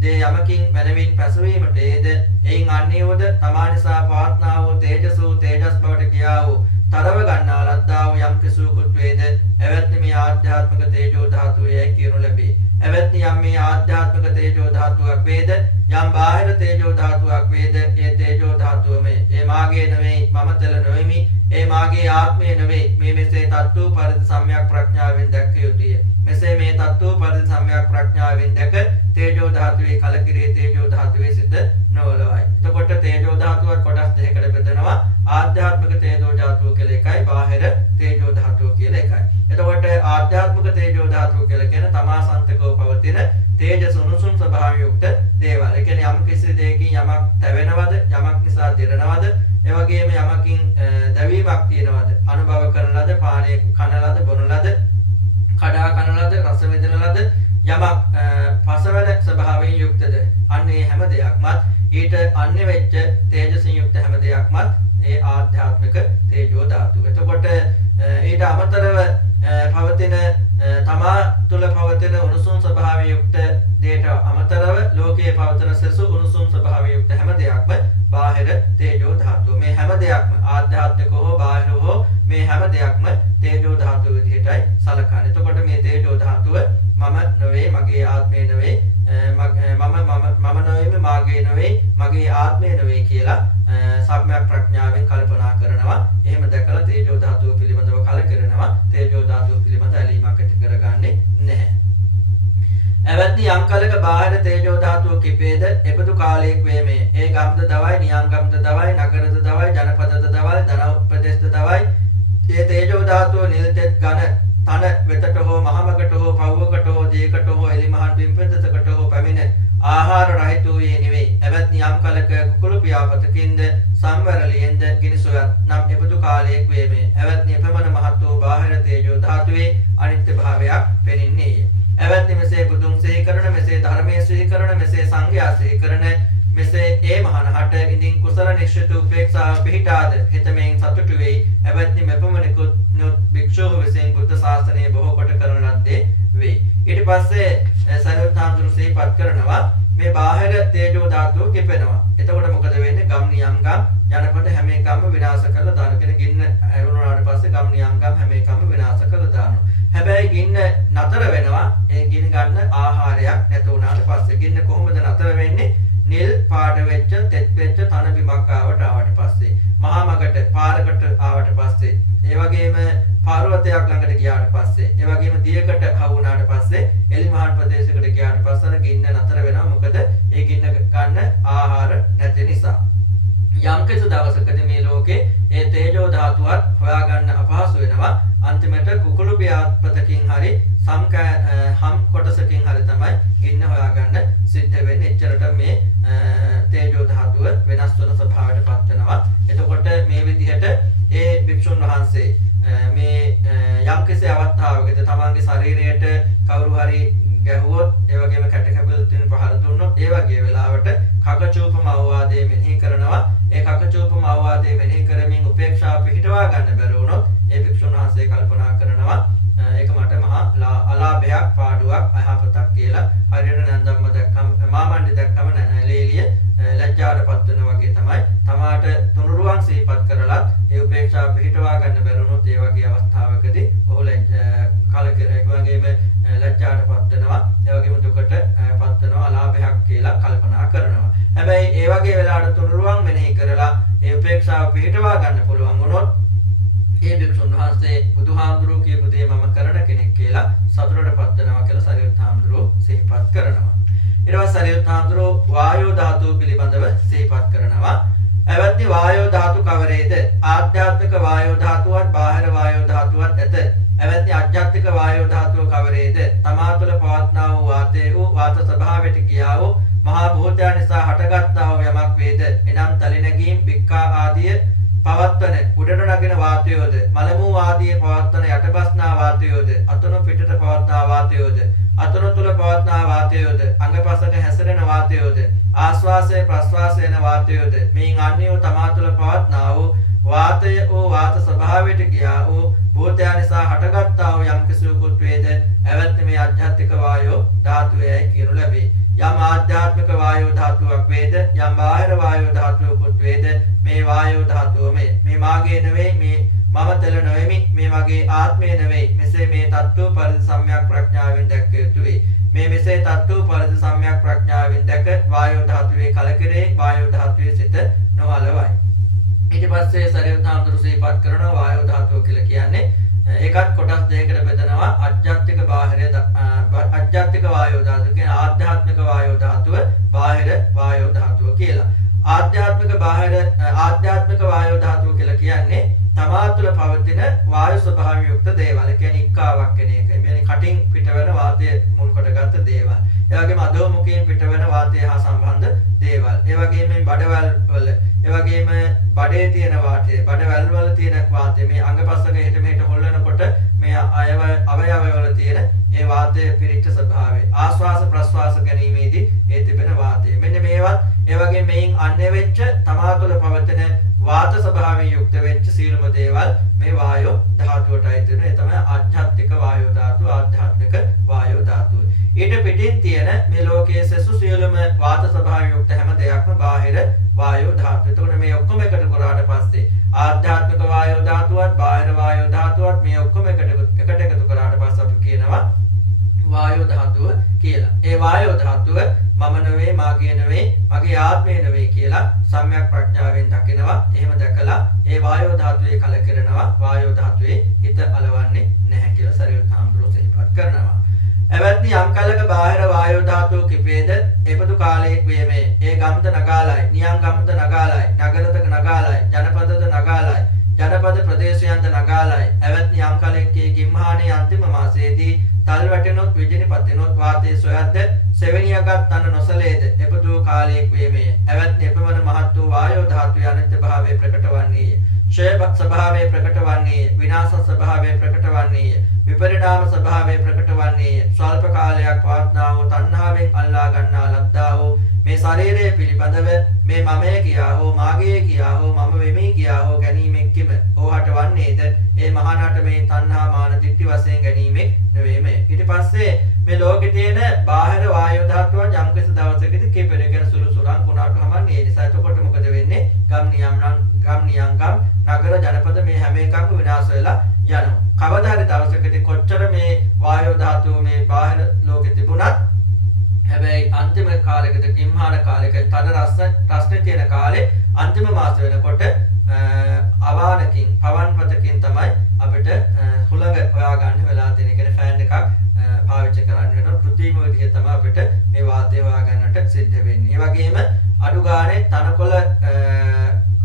දේ යමකින් මනවින් පැසවීමට ඒද එයින් අන්‍යෝද තමා නිසා පවත්නා වූ තේජසෝ තේජස් බවට කියා වූ තරව ගන්නා ලද්දා වූ යම් කිසිවෙකුත් වේද? එවත්නි මේ ආධ්‍යාත්මික තේජෝ ධාතුවයි කියනු ලැබේ. එවත්නි යම් මේ ආධ්‍යාත්මික තේජෝ ධාතුවක් වේද, යම් බාහිර තේජෝ ධාතුවක් වේද, ඒ තේජෝ ධාතුවම ඒ මාගේ නෙවෙයි, මම තල නොෙමි, ඒ මාගේ ආත්මය නෙවෙයි. මේ මෙසේ තත්ත්ව පරිදි සම්‍යක් ප්‍රඥාවෙන් දැක්ක යුතුය. මෙසේ මේ තත්ත්ව පරිදි සම්‍යක් ප්‍රඥාවෙන් දැක තේජෝ ධාතුවේ කලකිරේ තේජෝ ධාතුවේ සිට නොවලවයි. එතකොට තේජෝ ධාතුවත් කොටස් දෙකකට බෙදෙනවා. ආධ්‍යාත්මික තේජෝ ධාතුව කියලා එකයි, බාහිර තේජෝ ධාතුව කියලා එකයි. එතකොට ආධ්‍යාත්මික තේජෝ ධාතුව කියලා කියන තමා සන්තකව පවතින තේජස උණුසුම් ස්වභාවය යුක්ත දේවල්. ඒ කියන්නේ යම් කිසි දෙයකින් යමක් තැවෙනවද, යමක් නිසා දිරනවද, ඒ වගේම යමකින් දැවීමක් තියෙනවද, අනුභව කරන ලද, පානය කන ලද, බොන ලද, කඩා කන ලද, රස විඳින ලද යමක් පසවන ස්වභාවයෙන් යුක්තද? අන්නේ හැම දෙයක්මත් ඊට අන්‍ය වෙච්ච තේජසින් යුක්ත හැම දෙයක්මත් ඒ ආධ්‍යාත්මික තේජෝ ධාතුව. එතකොට ඊට අමතරව පවතින තමා තුළ පවතින උණුසුම් ස්වභාවයෙන් යුක්ත දේට අමතරව ලෝකයේ පවතින සසු උණුසුම් ස්වභාවයෙන් යුක්ත හැම දෙයක්ම බාහිර තේජෝ ධාතුව. මේ හැම දෙයක්ම ආධ්‍යාත්මික හෝ බාහිර හෝ මේ හැම දෙයක්ම තේජෝ ධාතුව විදිහටයි සලකන්නේ. එතකොට මේ තේජෝ ධාතුව මම නෙවෙයි, මගේ ආත්මය නෙවෙයි, මම නෙවෙයි, මාගේ නෙවෙයි, මගේ ආත්මය නෙවෙයි කියලා සම්‍යක් ප්‍රඥාවෙන් කල්පනා කරනවා. එහෙම දැකලා තේජෝ ධාතුව පිළිබඳව කලකිරෙනවා. තේජෝ ධාතුව පිළිබඳ ඇලීමක් ඇති කරගන්නේ නැහැ. එවත්නි යම් කලක බාහිර තේජෝ ධාතුව කිපේද එබඳු කාලයක් වේමේ. ඒ ගම්ද දවයි, නියම් ගම්ද දවයි, නගරද දවයි, ජනපදද දවයි, ධන උපදේශද දවයි. ඒ තේජෝ ධාතුව නිල්තෙත් ඝන තන වෙතට හෝ මහමකට හෝ පව්වකට හෝ දේකට හෝ එලිමහන් බිම්පෙතකට හෝ පැමිණ ආහාර රහිත වූයේ නෙවෙයි. එවත්නි යම් කලක කුකුළු පියාපතකින්ද සම්වරලියෙන්ද ගිනිසොයත් නම් එබඳු කාලයක් වේමේ. එවත්නි එපමණ මහත් වූ බාහිර තේජෝ ධාතුවේ අනිත්‍ය භාවයක් පෙනෙන්නේය. එවත්නි මෙසේ බුදුන් සිහි කරන, මෙසේ ධර්මයේ සිහි කරන, මෙසේ සංඝයා සිහි කරන, මෙසේ ඒ මහණහට ඉදින් කුසල නිශ්චිත උපේක්ෂාව පිහිටාද හිතමෙන් සතුටු වෙයි. එවත්නි මෙපමණකුත් භික්ෂුව විසින් බුද්ධ ශාසනය බොහෝ කොට කරන ලද්දේ වෙයි. ඊට පස්සේ සරියුත් හාමුදුරුවෝ සිහිපත් කරනවා මේ බාහිර තේජෝ ධාතුව කිපෙනවා. එතකොට මොකද වෙන්නේ? ගම් නියම්කම් ජනපද හැම එකම විනාශ කරලා දාන කෙන ගින්න ඇරුණාට පස්සේ ගම් නියම්කම් හැම එකම විනාශ කරලා දානවා. හැබැයි ගින්න නතර වෙනවා. ඒ ගින්න ගන්න ආහාරයක් නැත වුණාට පස්සේ ගින්න කොහොමද නතර වෙන්නේ? නිල් පාට වෙච්ච තෙත් වෙච්ච තන බිමක් ආවට පස්සේ මහා මගට පාරකට ආවට පස්සේ ඒ වගේම පර්වතයක් ළඟට ගියාට පස්සේ ඒ වගේම දියකට හවුනාට පස්සේ එලිමහන් ප්‍රදේශයකට ගියාට පස්සේ ගින්න නතර වෙනවා. මොකද ඒ ගින්න ගන්න ආහාර නැති නිසා. යම් කිසි දවසකදී මේ ලෝකේ ඒ තේජෝ ධාතුවත් හොයාගන්න අපහසු වෙනවා. අන්තිමට කුකුළු පියාපතකින් හරි හම් කොටසකින් හරි තමයි ගින්න හොයාගන්න සිද්ධ වෙන්නේ. එච්චරට මේ තේජෝ ධාතුව වෙනස් වන ස්වභාවයට පත් වෙනවා. එතකොට මේ විදිහට ඒ භික්ෂුන් වහන්සේ මේ යම් කිසි අවස්ථාවකදී තමන්ගේ ශරීරයට කවුරු හරි ගැහුවොත්, ඒ වගේම කැට කැපිලි තුන පහර දුන්නොත්, ඒ වගේ වෙලාවට කකචූපම අවවාදයේ මෙනෙහි කරනවා. ඒ කකචූපම අවවාදයේ මෙනෙහි කරමින් උපේක්ෂාව පිහිටවා ගන්න බැරි වුණොත් ඒ භික්ෂුන් වහන්සේ කල්පනා කරනවා ඒක මට මහා අලාභයක්, පාඩුවක්, අයහපතක් කියලා. හරියට නන්දම්ම දැක්කම මාමණ්ඩි දැක්කම ලේලිය ලැජ්ජාටපත් වෙනවා වගේ තමයි. තමාට තුනුරුවන් සිහිපත් කරලත් ඒ උපේක්ෂාව පිහිටවා ගන්න බැරි වුණොත් ඒ වගේ අවස්ථාවකදී ඔහු කලකිරෙක වගේම ලැජ්ජාටපත් වෙනවා. ඒ වගේම දුකටපත් වෙනවා, අලාභයක් කියලා කල්පනා කරනවා. හැබැයි ඒ වගේ වෙලාවට තුනුරුවන් මෙනෙහි කරලා ඒ උපේක්ෂාව පිහිටවා ගන්න පුළුවන් වුණොත් ඒ භික්ෂුන් වහන්සේ බුදුහාමුදුරුවෝ කියපු දේ මම කරන කෙනෙක් කියලා සතුටටපත් වෙනවා කියලා සරියුත් හාමුදුරුවෝ සිහිපත් කරනවා. ඊට පස්සේ සරියුත් හාමුදුරුවෝ වායෝ ධාතුව පිළිබඳව සිහිපත් කරනවා. එවත්නි වායෝ ධාතු කවරේද? ආධ්‍යාත්මික වායෝ ධාතුවත් බාහිර වායෝ ධාතුවත් ඇත. එවත්නි ආධ්‍යාත්මික වායෝ ධාතුව කවරේද? තමා තුළ පවත්නා වූ වාතයේ වූ වාත ස්වභාවයට ගියා වූ මහා භූතය නිසා හටගත්තා වූ යමක් වේද? එනම් තලිනැගීම්, බික්කා ආදිය පවත්වන උඩට නගින වාතයෝද, මලමූ ආදී පවත්වන යටබස්නා වාතයෝද, අතුණු පිටට පවත්නා වාතයෝද, අතුණු තුල පවත්නා වාතයෝද, අංගපසක හැසිරෙන වාතයෝද, ආශ්වාසය ප්‍රශ්වාසය යන වාතයෝද, මේන් අන්‍යෝ තමා තුල පවත්නා වූ වාතය වූ වාත ස්වභාවයට ගියා වූ භූතය නිසා හටගත්තා වූ යම් කිසිවකුත් වේද? එවත්නි මේ ආධ්‍යාත්මික වායෝ ධාතුවයි කියනු ලැබේ. යම් ආධ්‍යාත්මික වායෝ ධාතුවක් වේද, යම් බාහිර වායෝ ධාතුවකුත් වේද, මේ වායෝ ධාතුව මේ මාගේ නෙවෙයි, මේ මම තෙල නෙවෙමි, මේ මගේ ආත්මය නෙවෙයි. මෙසේ මේ තත්ත්ව පරිදි සම්‍යක් ප්‍රඥාවෙන් දැක්ක යුතුයි. මේ මෙසේ තත්ත්ව පරිදි සම්‍යක් ප්‍රඥාවෙන් දැක වායෝ ධාතුවේ කලකිරේ, වායෝ ධාතුවේ සිට නොඅලවයි. ඊට පස්සේ සරියුත් හාමුදුරුවෝ සිහිපත් කරන වායෝ ධාතුව කියලා කියන්නේ ඒකත් කොටස් දෙකකට බෙදනවා. අධ්‍යාත්මික බාහිර අධ්‍යාත්මික වායෝ ධාතුව කියන ආධ්‍යාත්මික වායෝ ධාතුව, බාහිර වායෝ ධාතුව කියලා. ආධ්‍යාත්මික වායෝ ධාතුව කියලා කියන්නේ තමා තුළ පවතින වායු ස්වභාවයෙන් යුක්ත දේවල්. ඒ කියන්නේ ඉක්කාවක් කියන එක. මේ කටින් පිටවන වාතය මුල් කොටගත් දේවල්. ඒ වගේම අධෝමුඛයෙන් පිටවන වාතය හා සම්බන්ධ දේවල්. ඒ වගේම බඩවැල් වල, ඒ වගේම බඩේ තියෙන වාතය, බඩවැල් වල තියෙන වාතය, මේ අංගපස්සක හෙට මෙහෙට හොල්ලනකොට මේ අවයවවල තියෙන ඒ වාතය පිරිච්ච ස්වභාවය. ආශ්වාස ප්‍රශ්වාස ගැනීමේදී ඒ තිබෙන වාතය. මෙන්න මේවත් ඒ වගේ මේන් අන්‍ය වෙච්ච තමා තුළ පවතින වාත ස්වභාවයෙන් යුක්ත වෙච්ච සීලම දේවල් මේ වායෝ ධාතුවට අයිති වෙනවා. ඒ තමයි ආධ්‍යාත්මික වායෝ ධාතුව, ආධ්‍යාත්මික වායෝ ධාතුව. ඊට පිටින් තියෙන මේ ලෝකයේ සසු සියලුම වාත ස්වභාවයෙන් යුක්ත හැම දෙයක්ම බාහිර වායෝ ධාතුව. එතකොට මේ ඔක්කොම එකට කරාට පස්සේ ආධ්‍යාත්මික වායෝ ධාතුවත් බාහිර වායෝ ධාතුවත් මේ ඔක්කොම එකට එකතු කරාට පස්සේ අපි කියනවා වායෝ ධාතුව කියලා. ඒ වායෝ ධාතුව මම නෙවෙයි, මාගේ නෙවෙයි, මගේ ආත්මය නෙවෙයි කියලා සම්‍යක් ප්‍රඥාවෙන් දකිනවා. එහෙම දැකලා ඒ වායෝ ධාතුවේ කලකිරෙනවා. වායෝ ධාතුවේ හිත අලවන්නේ නැහැ කියලා සරියුත් හාමුදුරුවෝ සිහිපත් කරනවා. එවත්නි යම් කලක බාහිර වායෝ ධාතුව කිපේද, එබඳු කාලයක් වේමේ. ඒ ගම්ද නගාලයි, නියම් ගම්ද නගාලයි, නගරතක නගාලයි, ජනපදද නගාලයි, ජනපද ප්‍රදේශයන්ද නගාලයි. එවත්නි යම් කලෙක්ගේ ගිම්හානේ අන්තිම මාසයේදී තල් වැටෙනොත් විජිනි පතිනොත් වාතයේ සොයද්ද සෙවණියගත් තන නොසලේද එපදු කාලයක් වේමය. එවත්නි එපමණ මහත් වූ වායෝ ධාතුවේ අනිත්‍ය භාවය ප්‍රකට වන්නේය. ක්ෂය ස්වභාවය ප්‍රකට වන්නේය. විනාශ ස්වභාවය ප්‍රකට වන්නේය. විපරිණාම ස්වභාවය ප්‍රකට වන්නේය. ස්වල්ප කාලයක් පවත්නා වූ තණ්හාවෙන් අල්ලා ගන්නා ලද්දා වූ මේ ශරීරය පිළිබඳව මේ මමය කියා හෝ මාගේ කියා හෝ මම වෙමි කියා හෝ ගැනීමෙන් කිම ඕහට වන්නේද ඒ මහානට මේ තණ්හා මාන දිට්ඨි වශයෙන් ගැනීමෙන් නෙවෙයිම. ඊට පස්සේ මේ ලෝකේ තියෙන බාහිර වායු ධාතුව යම් කිසි දවසකදී කිපෙනගෙන සුළු සුළං කුණාට හමන්නේ. ඒ නිසා එතකොට මොකද වෙන්නේ? ගම් නියංගම් නගර ජනපද මේ හැම එකක්ම විනාශ වෙලා යනවා. කවදා හරි දවසකදී කොච්චර මේ වායු ධාතුව මේ බාහිර ලෝකෙ තිබුණත් හැබැයි අන්තිම කාලයකද ගිම්හාන කාලයක තද රස්නේ තියෙන කාලේ අන්තිම මාස වෙනකොට අවානකින් පවන්පතකින් තමයි අපිට හුළඟ හොයාගන්න වෙලා තියෙන. ඒ කියන්නේ ෆෑන් එකක් පාවිච්චි කරන්න වෙනවා. කෘත්‍රිම විදිහේ තමයි අපිට මේ වාතය හොයාගන්නට සිද්ධ වෙන්නේ. ඒ වගේම අඩු ගානේ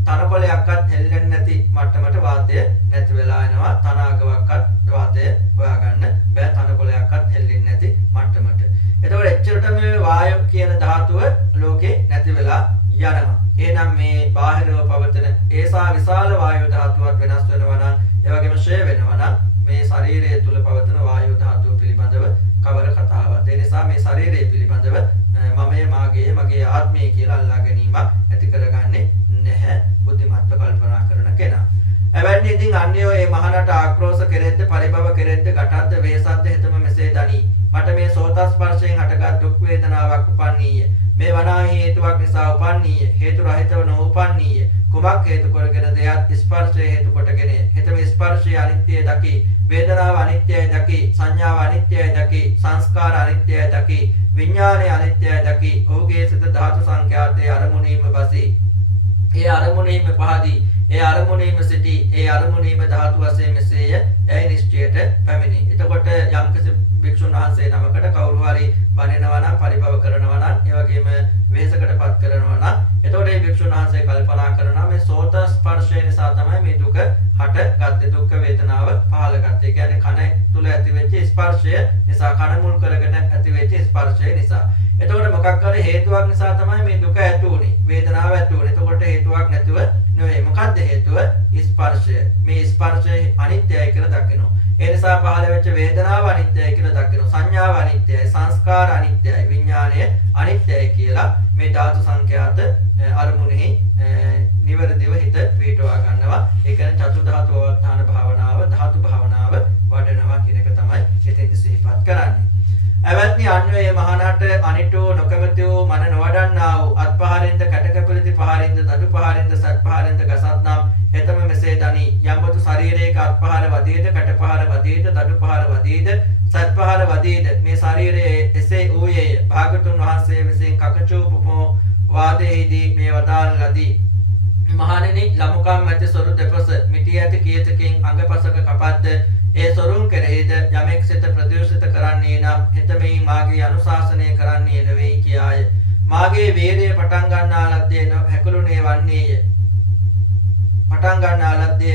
තනකොළයක්වත් හෙල්ලෙන්නේ නැති මට්ටමට වාතය නැති වෙලා එනවා. තනාගවක්වත් වාතය හොයාගන්න බෑ. තනකොළයක්වත් හෙල්ලෙන්නේ නැති මට්ටමට. එතකොට එච්චරට මේ වායු කියන ධාතුව ලෝකේ නැති වෙලා යනවා. එහෙනම් මේ බාහිරව පවතින ඒසා විශාල වායු ධාතුවක් වෙනස් වෙනවා නම් ඒ වගේම ක්ෂය වෙනවා නම් මේ ශරීරය තුල පවතින වායු ධාතුව පිළිබඳව කවර කතාවක්ද? ඒ නිසා මේ ශරීරය පිළිබඳව මමයේ මාගේ මගේ ආත්මය කියලා අල්ලා ගැනීමක් ඇති කරගන්නේ නැහැ බුද්ධිමත්ව කල්පනා කරන කෙනා. එවැනි ඉතින් අන්‍යෝ මේ මහානට ආක්‍රෝෂ කෙරෙද්ද පරිභව කෙරෙද්ද ගටද්ද වේසද්ද හිතම මෙසේ දනි. මට මේ සෝතස්පර්ශයෙන් හටගත් දුක් වේදනාවක් උපන්නීය. මේ වනාහි හේතුවක් නිසා උපන්නීය. හේතු රහිතව නොඋපන්නීය. කුමක් හේතු කරගෙන දෙයක් ස්පර්ශය හේතු කොටගෙන හිතම ස්පර්ශය අනිත්‍යයි දකි. වේදනාව අනිත්‍යයි දකි. සංඥාව අනිත්‍යයි දකි. සංස්කාර අනිත්‍යයි දකි. විඥානය අනිත්‍යයි දකි. ඔහුගේ සිත ධාතු සංඛ්‍යාතයේ අරමුණීම බසී. ඒ අරමුණීම පහදී ඒ අරමුණීම සිටි ඒ අරමුණීම ධාතු වශයෙන් මෙසේය යයි නිශ්චයට පැමිණි. එතකොට යම්කිසි භික්ෂුන් වහන්සේ නමකට කවුරු හරි බණිනවා නම් පරිභව කරනවා නම් ඒ වගේම වෙහෙසකටපත් කරනවා නම් එතකොට මේ භික්ෂුන් වහන්සේ කල්පනා කරනවා මේ සෝත ස්පර්ශය නිසා තමයි මේ දුක හටගත්තේ. දුක් වේදනාව පහළගත්තේ. ඒ කියන්නේ කන තුල ඇතිවෙච්ච ස්පර්ශය නිසා, කන මුල් කරගෙන ඇතිවෙච්ච ස්පර්ශය නිසා. එතකොට මොකක් හරි හේතුවක් නිසා තමයි මේ දුක ඇති උනේ. වේදනාව ඇති උනේ. එතකොට හේතුවක් නැතුව නෙවෙයි. මොකද්ද හේතුව? ස්පර්ශය. මේ ස්පර්ශය අනිත්‍යයි කියලා දකිනවා. ඒ නිසා පහළ වෙච්ච වේදනාව අනිත්‍යයි කියලා දකිනවා. සංඥාව අනිත්‍යයි, සංස්කාර අනිත්‍යයි, විඥානය අනිත්‍යයි කියලා මේ ධාතු සංඛ්‍යාත අරමුණෙහි නිවැරදිව හිත පිටවා ගන්නවා. ඒ කියන්නේ චතු ධාතු අවස්ථාන භාවනාව, ධාතු භාවනාව වඩනවා කියන එක තමයි එතෙන්දි සිහිපත් කරන්නේ. එවත්නි අන්වයේ මහානට අනිටෝ නොකමැතිෝ මන නොවඩන්නා වූ අත්පහරින්ද කටකපලිති පහරින්ද දඩු පහරින්ද සත් පහරින්ද ගසත්නම් හෙතම මෙසේ දනි. යම්බතු ශරීරයක අත්පහර වදීද කටපහර වදීද දඩු පහර වදීද සත් පහර වදීද මේ ශරීරයේ එසේ වූයේය. භාගතුන් වහන්සේ විසින් කකචූපමෝ වාදයේදී මේ වදාළ ලදී. මහණෙනි ලමුකම් ඇති සොරු දෙපස මිටි ඇති කීතකින් අංගපසක කපද්ද ඒ සොරුන් කෙරෙහිද යමෙක් සිත ප්‍රදූෂිත කරන්නේ නම් හිතමෙහි මාගේ අනුශාසනය කරන්නේ නෙවෙයි කියාය. මාගේ වීරිය පටන් ගන්නා ලද්දේ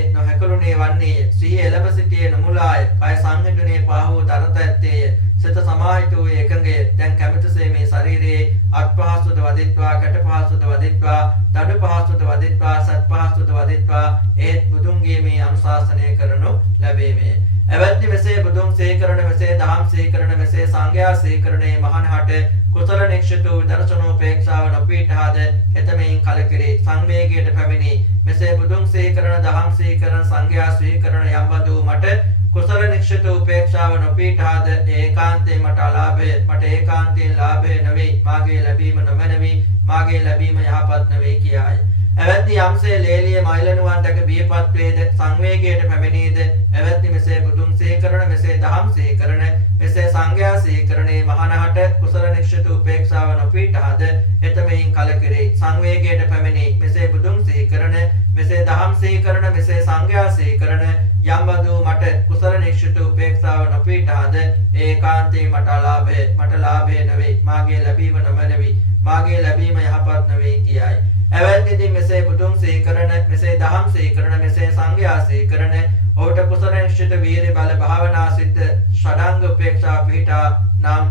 නොහැකලුනේ වන්නේය. සිහිය එළඹ සිටියේ නොමුලාය. කය සංහිඳුනේ පාහුව දරත ඇත්තේය. සිත සමාහිත වූ එකඟය. දැන් කැමැතිසේ මේ ශරීරයේ අත්පහසුද වදිත්වා, කැටපහසුද වදිත්වා, දඩ පහසුද වදිත්වා, සත් පහසුද වදිත්වා ඒත් බුදුන්ගේ මේ අනුශාසනය කරනු ලැබීමේ. එවත්නි මෙසේ බුදුන් සීකරණ, මෙසේ දහම් සීකරණ, මෙසේ සංඝයා සීකරණේ මහානහට කුසල නික්ෂිත වූ දර්ශනෝපේක්ෂාව නොපීඨාද හෙතමෙයින් කලකිරේ. සංවේගයට පැමිණි. මෙසේ බුදුන් සීකරණ, දහම් සීකරණ, සංඝයා සීකරණ යම්බඳු මට කුසල නික්ෂිත උපේක්ෂාව නොපීඨාද ඒකාන්තයෙන් මට අලාභය, මට ඒකාන්තයෙන් ලාභය නෙවෙයි. මාගේ ලැබීම නොමැනවි, මාගේ ලැබීම යහපත් නෙවෙයි කියාය. එවත්නි යම්සේ ලේලිය මයිලනුවන් දැක බියපත් වේද සංවේගයට පැමිණීද එවත්නි මෙසේ බුදුන් සීකරණ, මෙසේ දහම් සීකරණ, මෙසේ සංඝයා සීකරණේ මහානහට කුසල නික්ෂිත උපේක්ෂාව නොපීඨාද හෙතමෙයින් කලකිරේ. සංවේගයට පැමිණි. මෙසේ බුදුන් සීකරණ, මෙසේ දහම් සීකරණ, මෙසේ සංඝයා සීකරණ යම්බඳු මට කුසල නික්ෂිත උපේක්ෂාව නොපීඨාද ඒකාන්තයෙන් මට අලාභය, මට ලාභය නෙවෙයි. මාගේ ලැබීම නොමැනවි, මාගේ ලැබීම යහපත් නෙවෙයි කියයි. එවැන්නිදී මෙසේ බුදුන් සීකරණ, මෙසේ දහම් සීකරණ, මෙසේ සංඝයා සීකරණ, ඔහුට කුසල නිශ්චිත වීර්ය බල භාවනා සිද්ධ ෂඩංග උපේක්ෂා පිහිටා නම්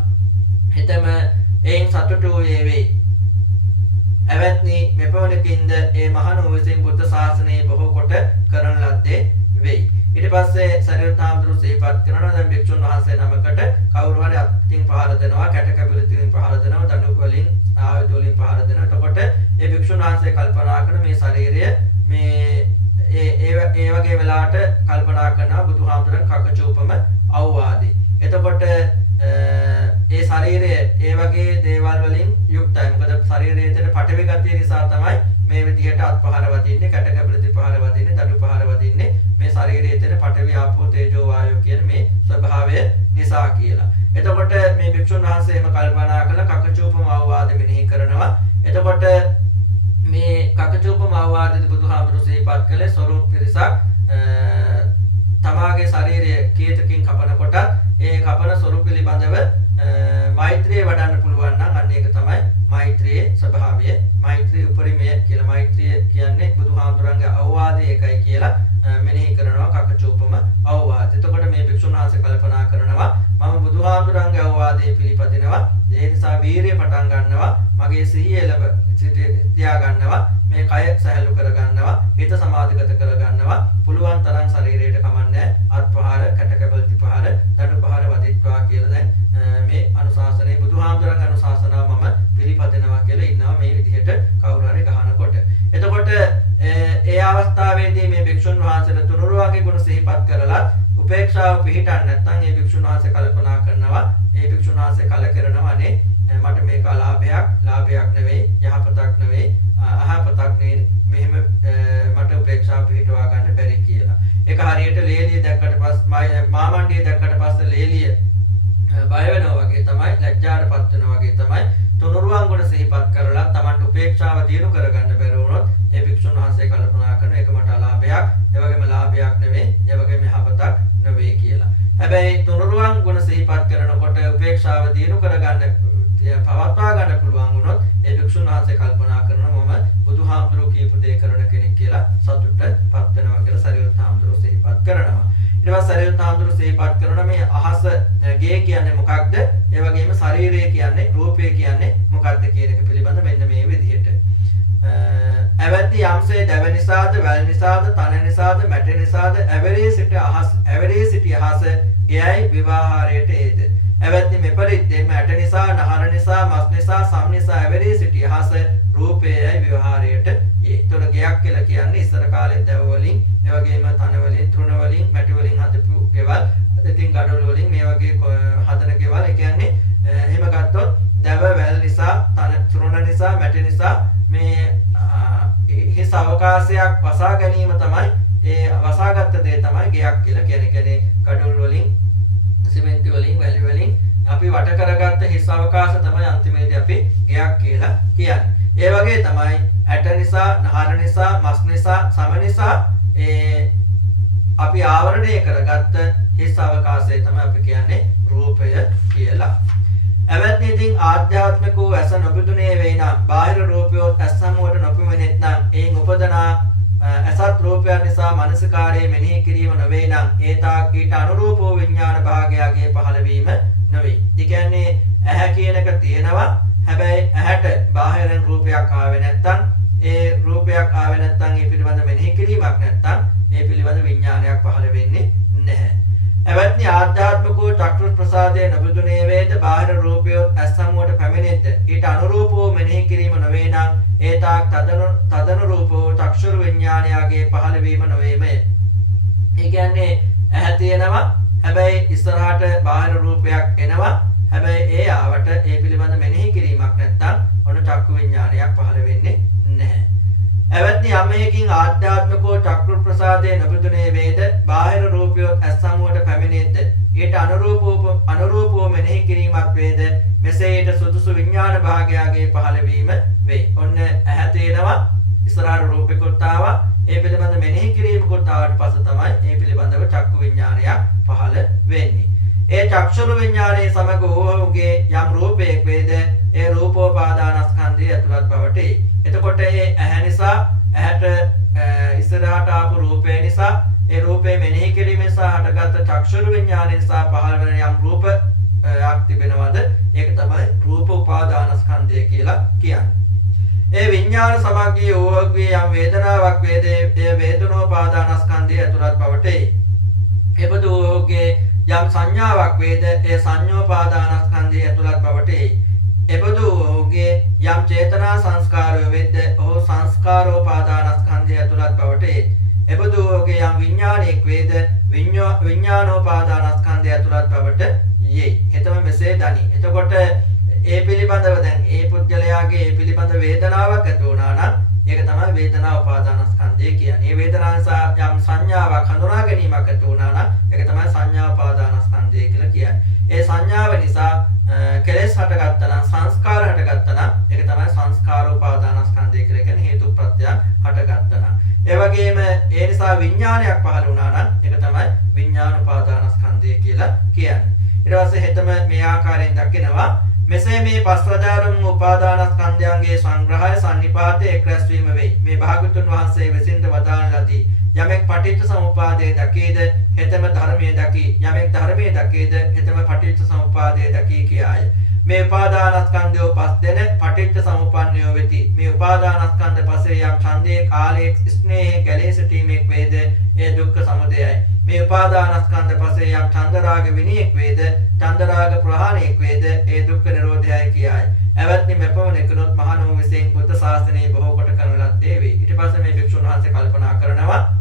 හිතම එයින් සතුටු වේවි. එවැත්නි මෙපවණකින්ද ඒ මහණු විසින් බුද්ධ ශාසනයේ බොහෝ කොට කරන ලද්දේ වෙයි. ඊට පස්සේ සරියුත් හාමුදුරුවෝ සිහිපත් කරනවා දැන් භික්ෂුන් වහන්සේ නමකට කවුරු හරි අත්කින් පහර දෙනවා, කැට කැබිලිතින් පහර දෙනවා, දඬු වලින් ආයුධ වලින් පහර දෙනවා. එතකොට ඒ භික්ෂුන් වහන්සේ කල්පනා කරන මේ ශරීරය මේ ඒ වගේ වෙලාවට කල්පනා කරනවා බුදුහාමුදුරන් කකචූපම අවවාදී. එතකොට ඒ ශරීරය ඒ වගේ දේවල් වලින් යුක්තයි. මොකද ශරීරයේ තියෙන පටවි ගතිය නිසා තමයි මේ විදිහට අත්පහර වදින්නේ, කැට කැබිලිති පහර වදින්නේ, දඬු පහර වදින්නේ. මේ ශරීරයේ තියෙන පටවි ආපෝ තේජෝ වායෝ කියන මේ ස්වභාවය නිසා කියලා. එතකොට මේ භික්ෂුන් වහන්සේ එහෙම කල්පනා කළා කකචූපම අවවාද මෙනෙහි කරනවා. එතකොට මේ කකචූපම අවවාදයේ බුදුහාමුදුරුවෝ සිහිපත් කළේ ස්වરૂප පිරිසක් තමාගේ ශරීරය කීතකින් කපනකොට ඒ කපන ස්වરૂප පිළිබඳව මෛත්‍රිය වඩන්න පුළුවන් නම් අන්න ඒක තමයි මෛත්‍රියේ ස්වභාවය. මෛත්‍රී උපරිමය කියලා. මෛත්‍රිය කියන්නේ බුදුහාමුදුරන්ගේ අවවාදය එකයි කියලා මෙනෙහි කරනවා කකචූපම අවවාද. එතකොට මේ භික්ෂුන් වහන්සේ කල්පනා කරනවා මම බුදුහාමුදුරන්ගේ අවවාදයේ පිළිපදිනවා. ඒ නිසා වීරිය පටන් ගන්නවා. මගේ සිහිය තියා ගන්නවා. මේ කය සැහැල්ලු කර ගන්නවා. හිත සමාධිගත කර ගන්නවා. පුළුවන් තරම් ශරීරයට කමන්නේ අත්පහාර, කැටකැබල්ති පහර, දඬු පහර වදිත්වා කියලා දැන් මේ අනුශාසනයේ බුදුහාමුදුරන්ගේ අනුශාසනාව මම පිළිපදිනවා කියලා ඉන්නවා මේ විදිහට කවුරු හරි ගහනකොට. එතකොට ඒ අවස්ථාවේදී මේ භික්ෂුන් වහන්සේලා තුනුරුවන්ගේ ගුණ සිහිපත් කරලා උපේක්ෂාව පිළිටන්න නැත්නම් මේ භික්ෂුන් වහන්සේ කල්පනා කරනවා මේ භික්ෂුන් වහන්සේ කලකිරනවා අනේ මට මේක ලාභයක් නෙවෙයි, යහපතක් නෙවෙයි, අහපතක් නෙවෙයි, මෙහෙම මට උපේක්ෂාව පිළිටවා ගන්න බැරි කියලා. ඒක හරියට ලේලිය දැක්කට පස්සේ මාමණ්ඩිය දැක්කට පස්සේ ලේලිය බය වෙනවා වගේ තමයි, ලැජ්ජාටපත් වෙනවා වගේ තමයි තුනුරුවන් ගුණ සිහිපත් කරලා Tamanට උපේක්ෂාව දිනු කරගන්න බැරි වුණොත් ඒ භික්ෂුන් වහන්සේ කල්පනා කරන එක මට අලාභයක්, ඒ වගේම ලාභයක් නෙවෙයි, ඒ වගේම යහපතක් නෙවෙයි කියලා. හැබැයි තුනුරුවන් ගුණ සිහිපත් කරනකොට උපේක්ෂාව දිනු කරගන්න පවත්වා ගන්න පුළුවන් වුණොත් ඒ භික්ෂුන් වහන්සේ කල්පනා කරනවා මම බුදුහාමුදුරුවෝ කියපු දේ කරන කෙනෙක් කියලා සතුටටපත් වෙනවා කියලා සරියුත් හාමුදුරුවෝ සිහිපත් කරනවා. ඊට පස්සේ සරියුත් හාමුදුරුවෝ සිහිපත් කරනවා මේ අහස ගේ කියන්නේ මොකක්ද? ඒ වගේම ශරීරය කියන්නේ, රූපය කියන්නේ මොකක්ද කියන එක පිළිබඳ මෙන්න මේ විදිහට. ඇවැත්නි යම්සේ දැව නිසාද, වැල් නිසාද, තන නිසාද, මැට නිසාද, ඇවරේ සිටි අහස ගෙයයි විවාහාරයට ඒද. ඇවැත්නි මෙපරිද්දෙන් මැට නිසා, නහර නිසා, මස් නිසා, සම් නිසා ඇවරේ සිටි අහස රූපයයි විවාහාරයට ඒ. ඒතකොට ගෙයක් කියලා කියන්නේ ඉස්සර කාලේ දැව වලින්, ඒ වගේම තන වලින්, තෘණ වලින්, මැටි වලින් හදපු ගෙවල්, ඉතින් ගඩොල් වලින් මේ වගේ හදන ගෙවල්. ඒ කියන්නේ එහෙම ගත්තොත් දැව, වැල් නිසා, තෘණ නිසා, මැටි නිසා මේ හිස් අවකාශයක් වසා ගැනීම තමයි ඒ වසාගත් දේ තමයි ගෙයක් කියලා කියන්නේ. කියන්නේ ගඩොල් වලින්, සිමෙන්ති වලින්, වැලි වලින් අපි වට කරගත්ත හිස් අවකාශ තමයි අන්තිමේදී අපි ගෙයක් කියලා කියන්නේ. ඒ වගේ තමයි ඇට නිසා, නහර නිසා, මස් නිසා, සම නිසා අපි ආවරණය කරගත්ත හිස් අවකාශය තමයි අපි කියන්නේ රූපය කියලා. එවැත්නි ඉතින් ආධ්‍යාත්මික වූ ඇස නොබිදුනේ වේ නම්, බාහිර රූපයොත් ඇස් සමුවට නොපෙනෙත් නම්, එයින් උපදනා අසත් රූපයන් නිසා මනසිකාරයේ මෙනෙහි කිරීම නොවේ නම් ඒ තාක් ඊට අනුරූප වූ විඥාන භාගයගේ පහළවීම නොවේ. ඒ කියන්නේ ඇහැ කියන එක තියෙනවා. හැබැයි ඇහැට බාහිරින් රූපයක් ආවේ නැත්නම්, ඒ රූපයක් ආවේ නැත්නම් ඒ පිළිබඳ මෙනෙහි කිරීමක් නැත්නම් ඒ පිළිබඳ විඥානයක් පහළ වෙන්නේ නැහැ. එවත්නි ආධ්‍යාත්මිකෝ චක්‍ර ප්‍රසාදයේ නොබුදුනේ වේද, බාහිර රූපයොත් ඇස් සමුවට පැමිණෙද්ද ඊට අනුරූපව මෙනෙහි කිරීම නොවේ නම් ඒ තාක් තදනුරූපව චක්ෂුර විඥානයගේ පහළවීම නොවේමය. ඒ කියන්නේ ඇහැ තියෙනවා, හැබැයි ඉස්සරහට බාහිර රූපයක් එනවා, හැබැයි ඒ ආවට ඒ පිළිබඳ මෙනෙහි කිරීමක් නැත්නම් ඔන්න චක්කු විඥානයක් පහළ වෙන්නේ නැහැ. එවත්නි යමෙකින් ආධ්‍යාත්මිකෝ චක්‍ර ප්‍රසාදයේ නොබුදුනේ වේද, බාහිර රූපයොත් ඇස් සමුවට පැමිණෙද්ද ඊට අනුරූපව මෙනෙහි කිරීමක් වේද, මෙසේ ඊට සුදුසු විඥාන භාගයගේ පහළවීම වේ. ඔන්න ඇහැ තේනවා, ඉස්සරහට රූපෙකුත් ආවා, ඒ පිළිබඳ මෙනෙහි කිරීමකුත් ආවට පස්සේ තමයි ඒ පිළිබඳව චක්කු විඥානයක් පහළ වෙන්නේ. ඒ චක්ෂුර විඥානයේ සමග ඔහුගේ යම් රූපයක් වේද, ඒ රූපෝපාදානස්කන්ධය ඇතුළත් බවට එතකොට ඒ ඇහැ නිසා ඇහැට ඉස්සරහට ආපු රූපේ නිසා ඒ රූපේ මෙනෙහි කිරීම නිසා හටගත් චක්ෂුරු විඥානය නිසා පහළ වෙන යම් රූපයක් තිබෙනවද ඒක තමයි රූප උපාදානස්කන්ධය කියලා කියන්නේ. ඒ විඥාන සමග්ගී ඕවගේ යම් වේදනාවක් වේදේ වේදනෝපාදානස්කන්ධය ඇතුළත් බවට එබඳුගේ යම් සංඥාවක් වේද ඒ සංඥෝපාදානස්කන්ධය ඇතුළත් බවට එබඳුගේ යම් චේතනා සංස්කාරය වේද ඔහු සංස්කාරෝපාදානස්කන්ධය ඇතුළත් බවට එබඳුගේ යම් විඥානයක් වේද විඥානෝපාදානස්කන්ධය ඇතුළත් බවට යෙයි. හෙතම මෙසේ දනි. එතකොට ඒ පිළිබඳව දැන් ඒ පුද්ගලයාගේ ඒ පිළිබඳ වේදනාවක් ඇති වුණා නම් ඒක තමයි වේදනා උපාදානස්කන්ධය කියන්නේ. මේ වේදනාව නිසා යම් සංඥාවක් හඳුනා ගැනීමක් ඇති වුණා නම් ඒක තමයි සංඥා උපාදානස්කන්ධය කියලා කියන්නේ. ඒ සංඥාව නිසා කෙලෙස් හටගත්තා නම් සංස්කාර හටගත්තා නම් ඒක තමයි සංස්කාර උපාදානස්කන්ධය කියලා කියන්නේ හේතුප්‍රත්‍යයන් හටගත්තා නම්. ඒ වගේම ඒ නිසා විඥානයක් පහළ වුණා නම් ඒක තමයි විඥාන උපාදානස්කන්ධය කියලා කියන්නේ. ඊට පස්සේ හෙතම මේ ආකාරයෙන් දකිනවා මෙසේ මේ පස්වදාරම් උපාදානස්කන්ධයන්ගේ සංග්‍රහය සන්නිපාතයේ එක්රැස්වීම වෙයි. මේ භාගතුන් වහන්සේ විසින්ද වදාළ ලදී. යමෙක් පටිච්ච සමුප්පාදයේ දකීද හෙතම ධර්මයේ දකී. යමෙක් ධර්මයේ දකීද හෙතම පටිච්ච සමුප්පාදයේ දකී කියාය. මේ උපාදානස්කන්ධය පස් දෙන පටිච්ච සමුප්පන්නයෝ වෙති. මේ උපාදානස්කන්ධ පසේ යම් ඡන්දයේ කාලයේ ස්නේහයේ ගැලී සිටීමක් වේද ඒ දුක්ඛ සමුදයයි. මේ උපාදානස්කන්ධ පසේ යම් චන්දරාග විනියෙක් වේද චන්දරාග ප්‍රහාණයක් වේද ඒ දුක්ඛ නිරෝධයයි කියයි. එවත්නි මෙපමණකනොත් මහණෝ විසින් බුද්ධ ශාසනයේ බොහෝ කොට කරන ලද්දේ වේ. ඊට පස්සේ මේ භික්ෂුන් වහන්සේ කල්පනා කරනවා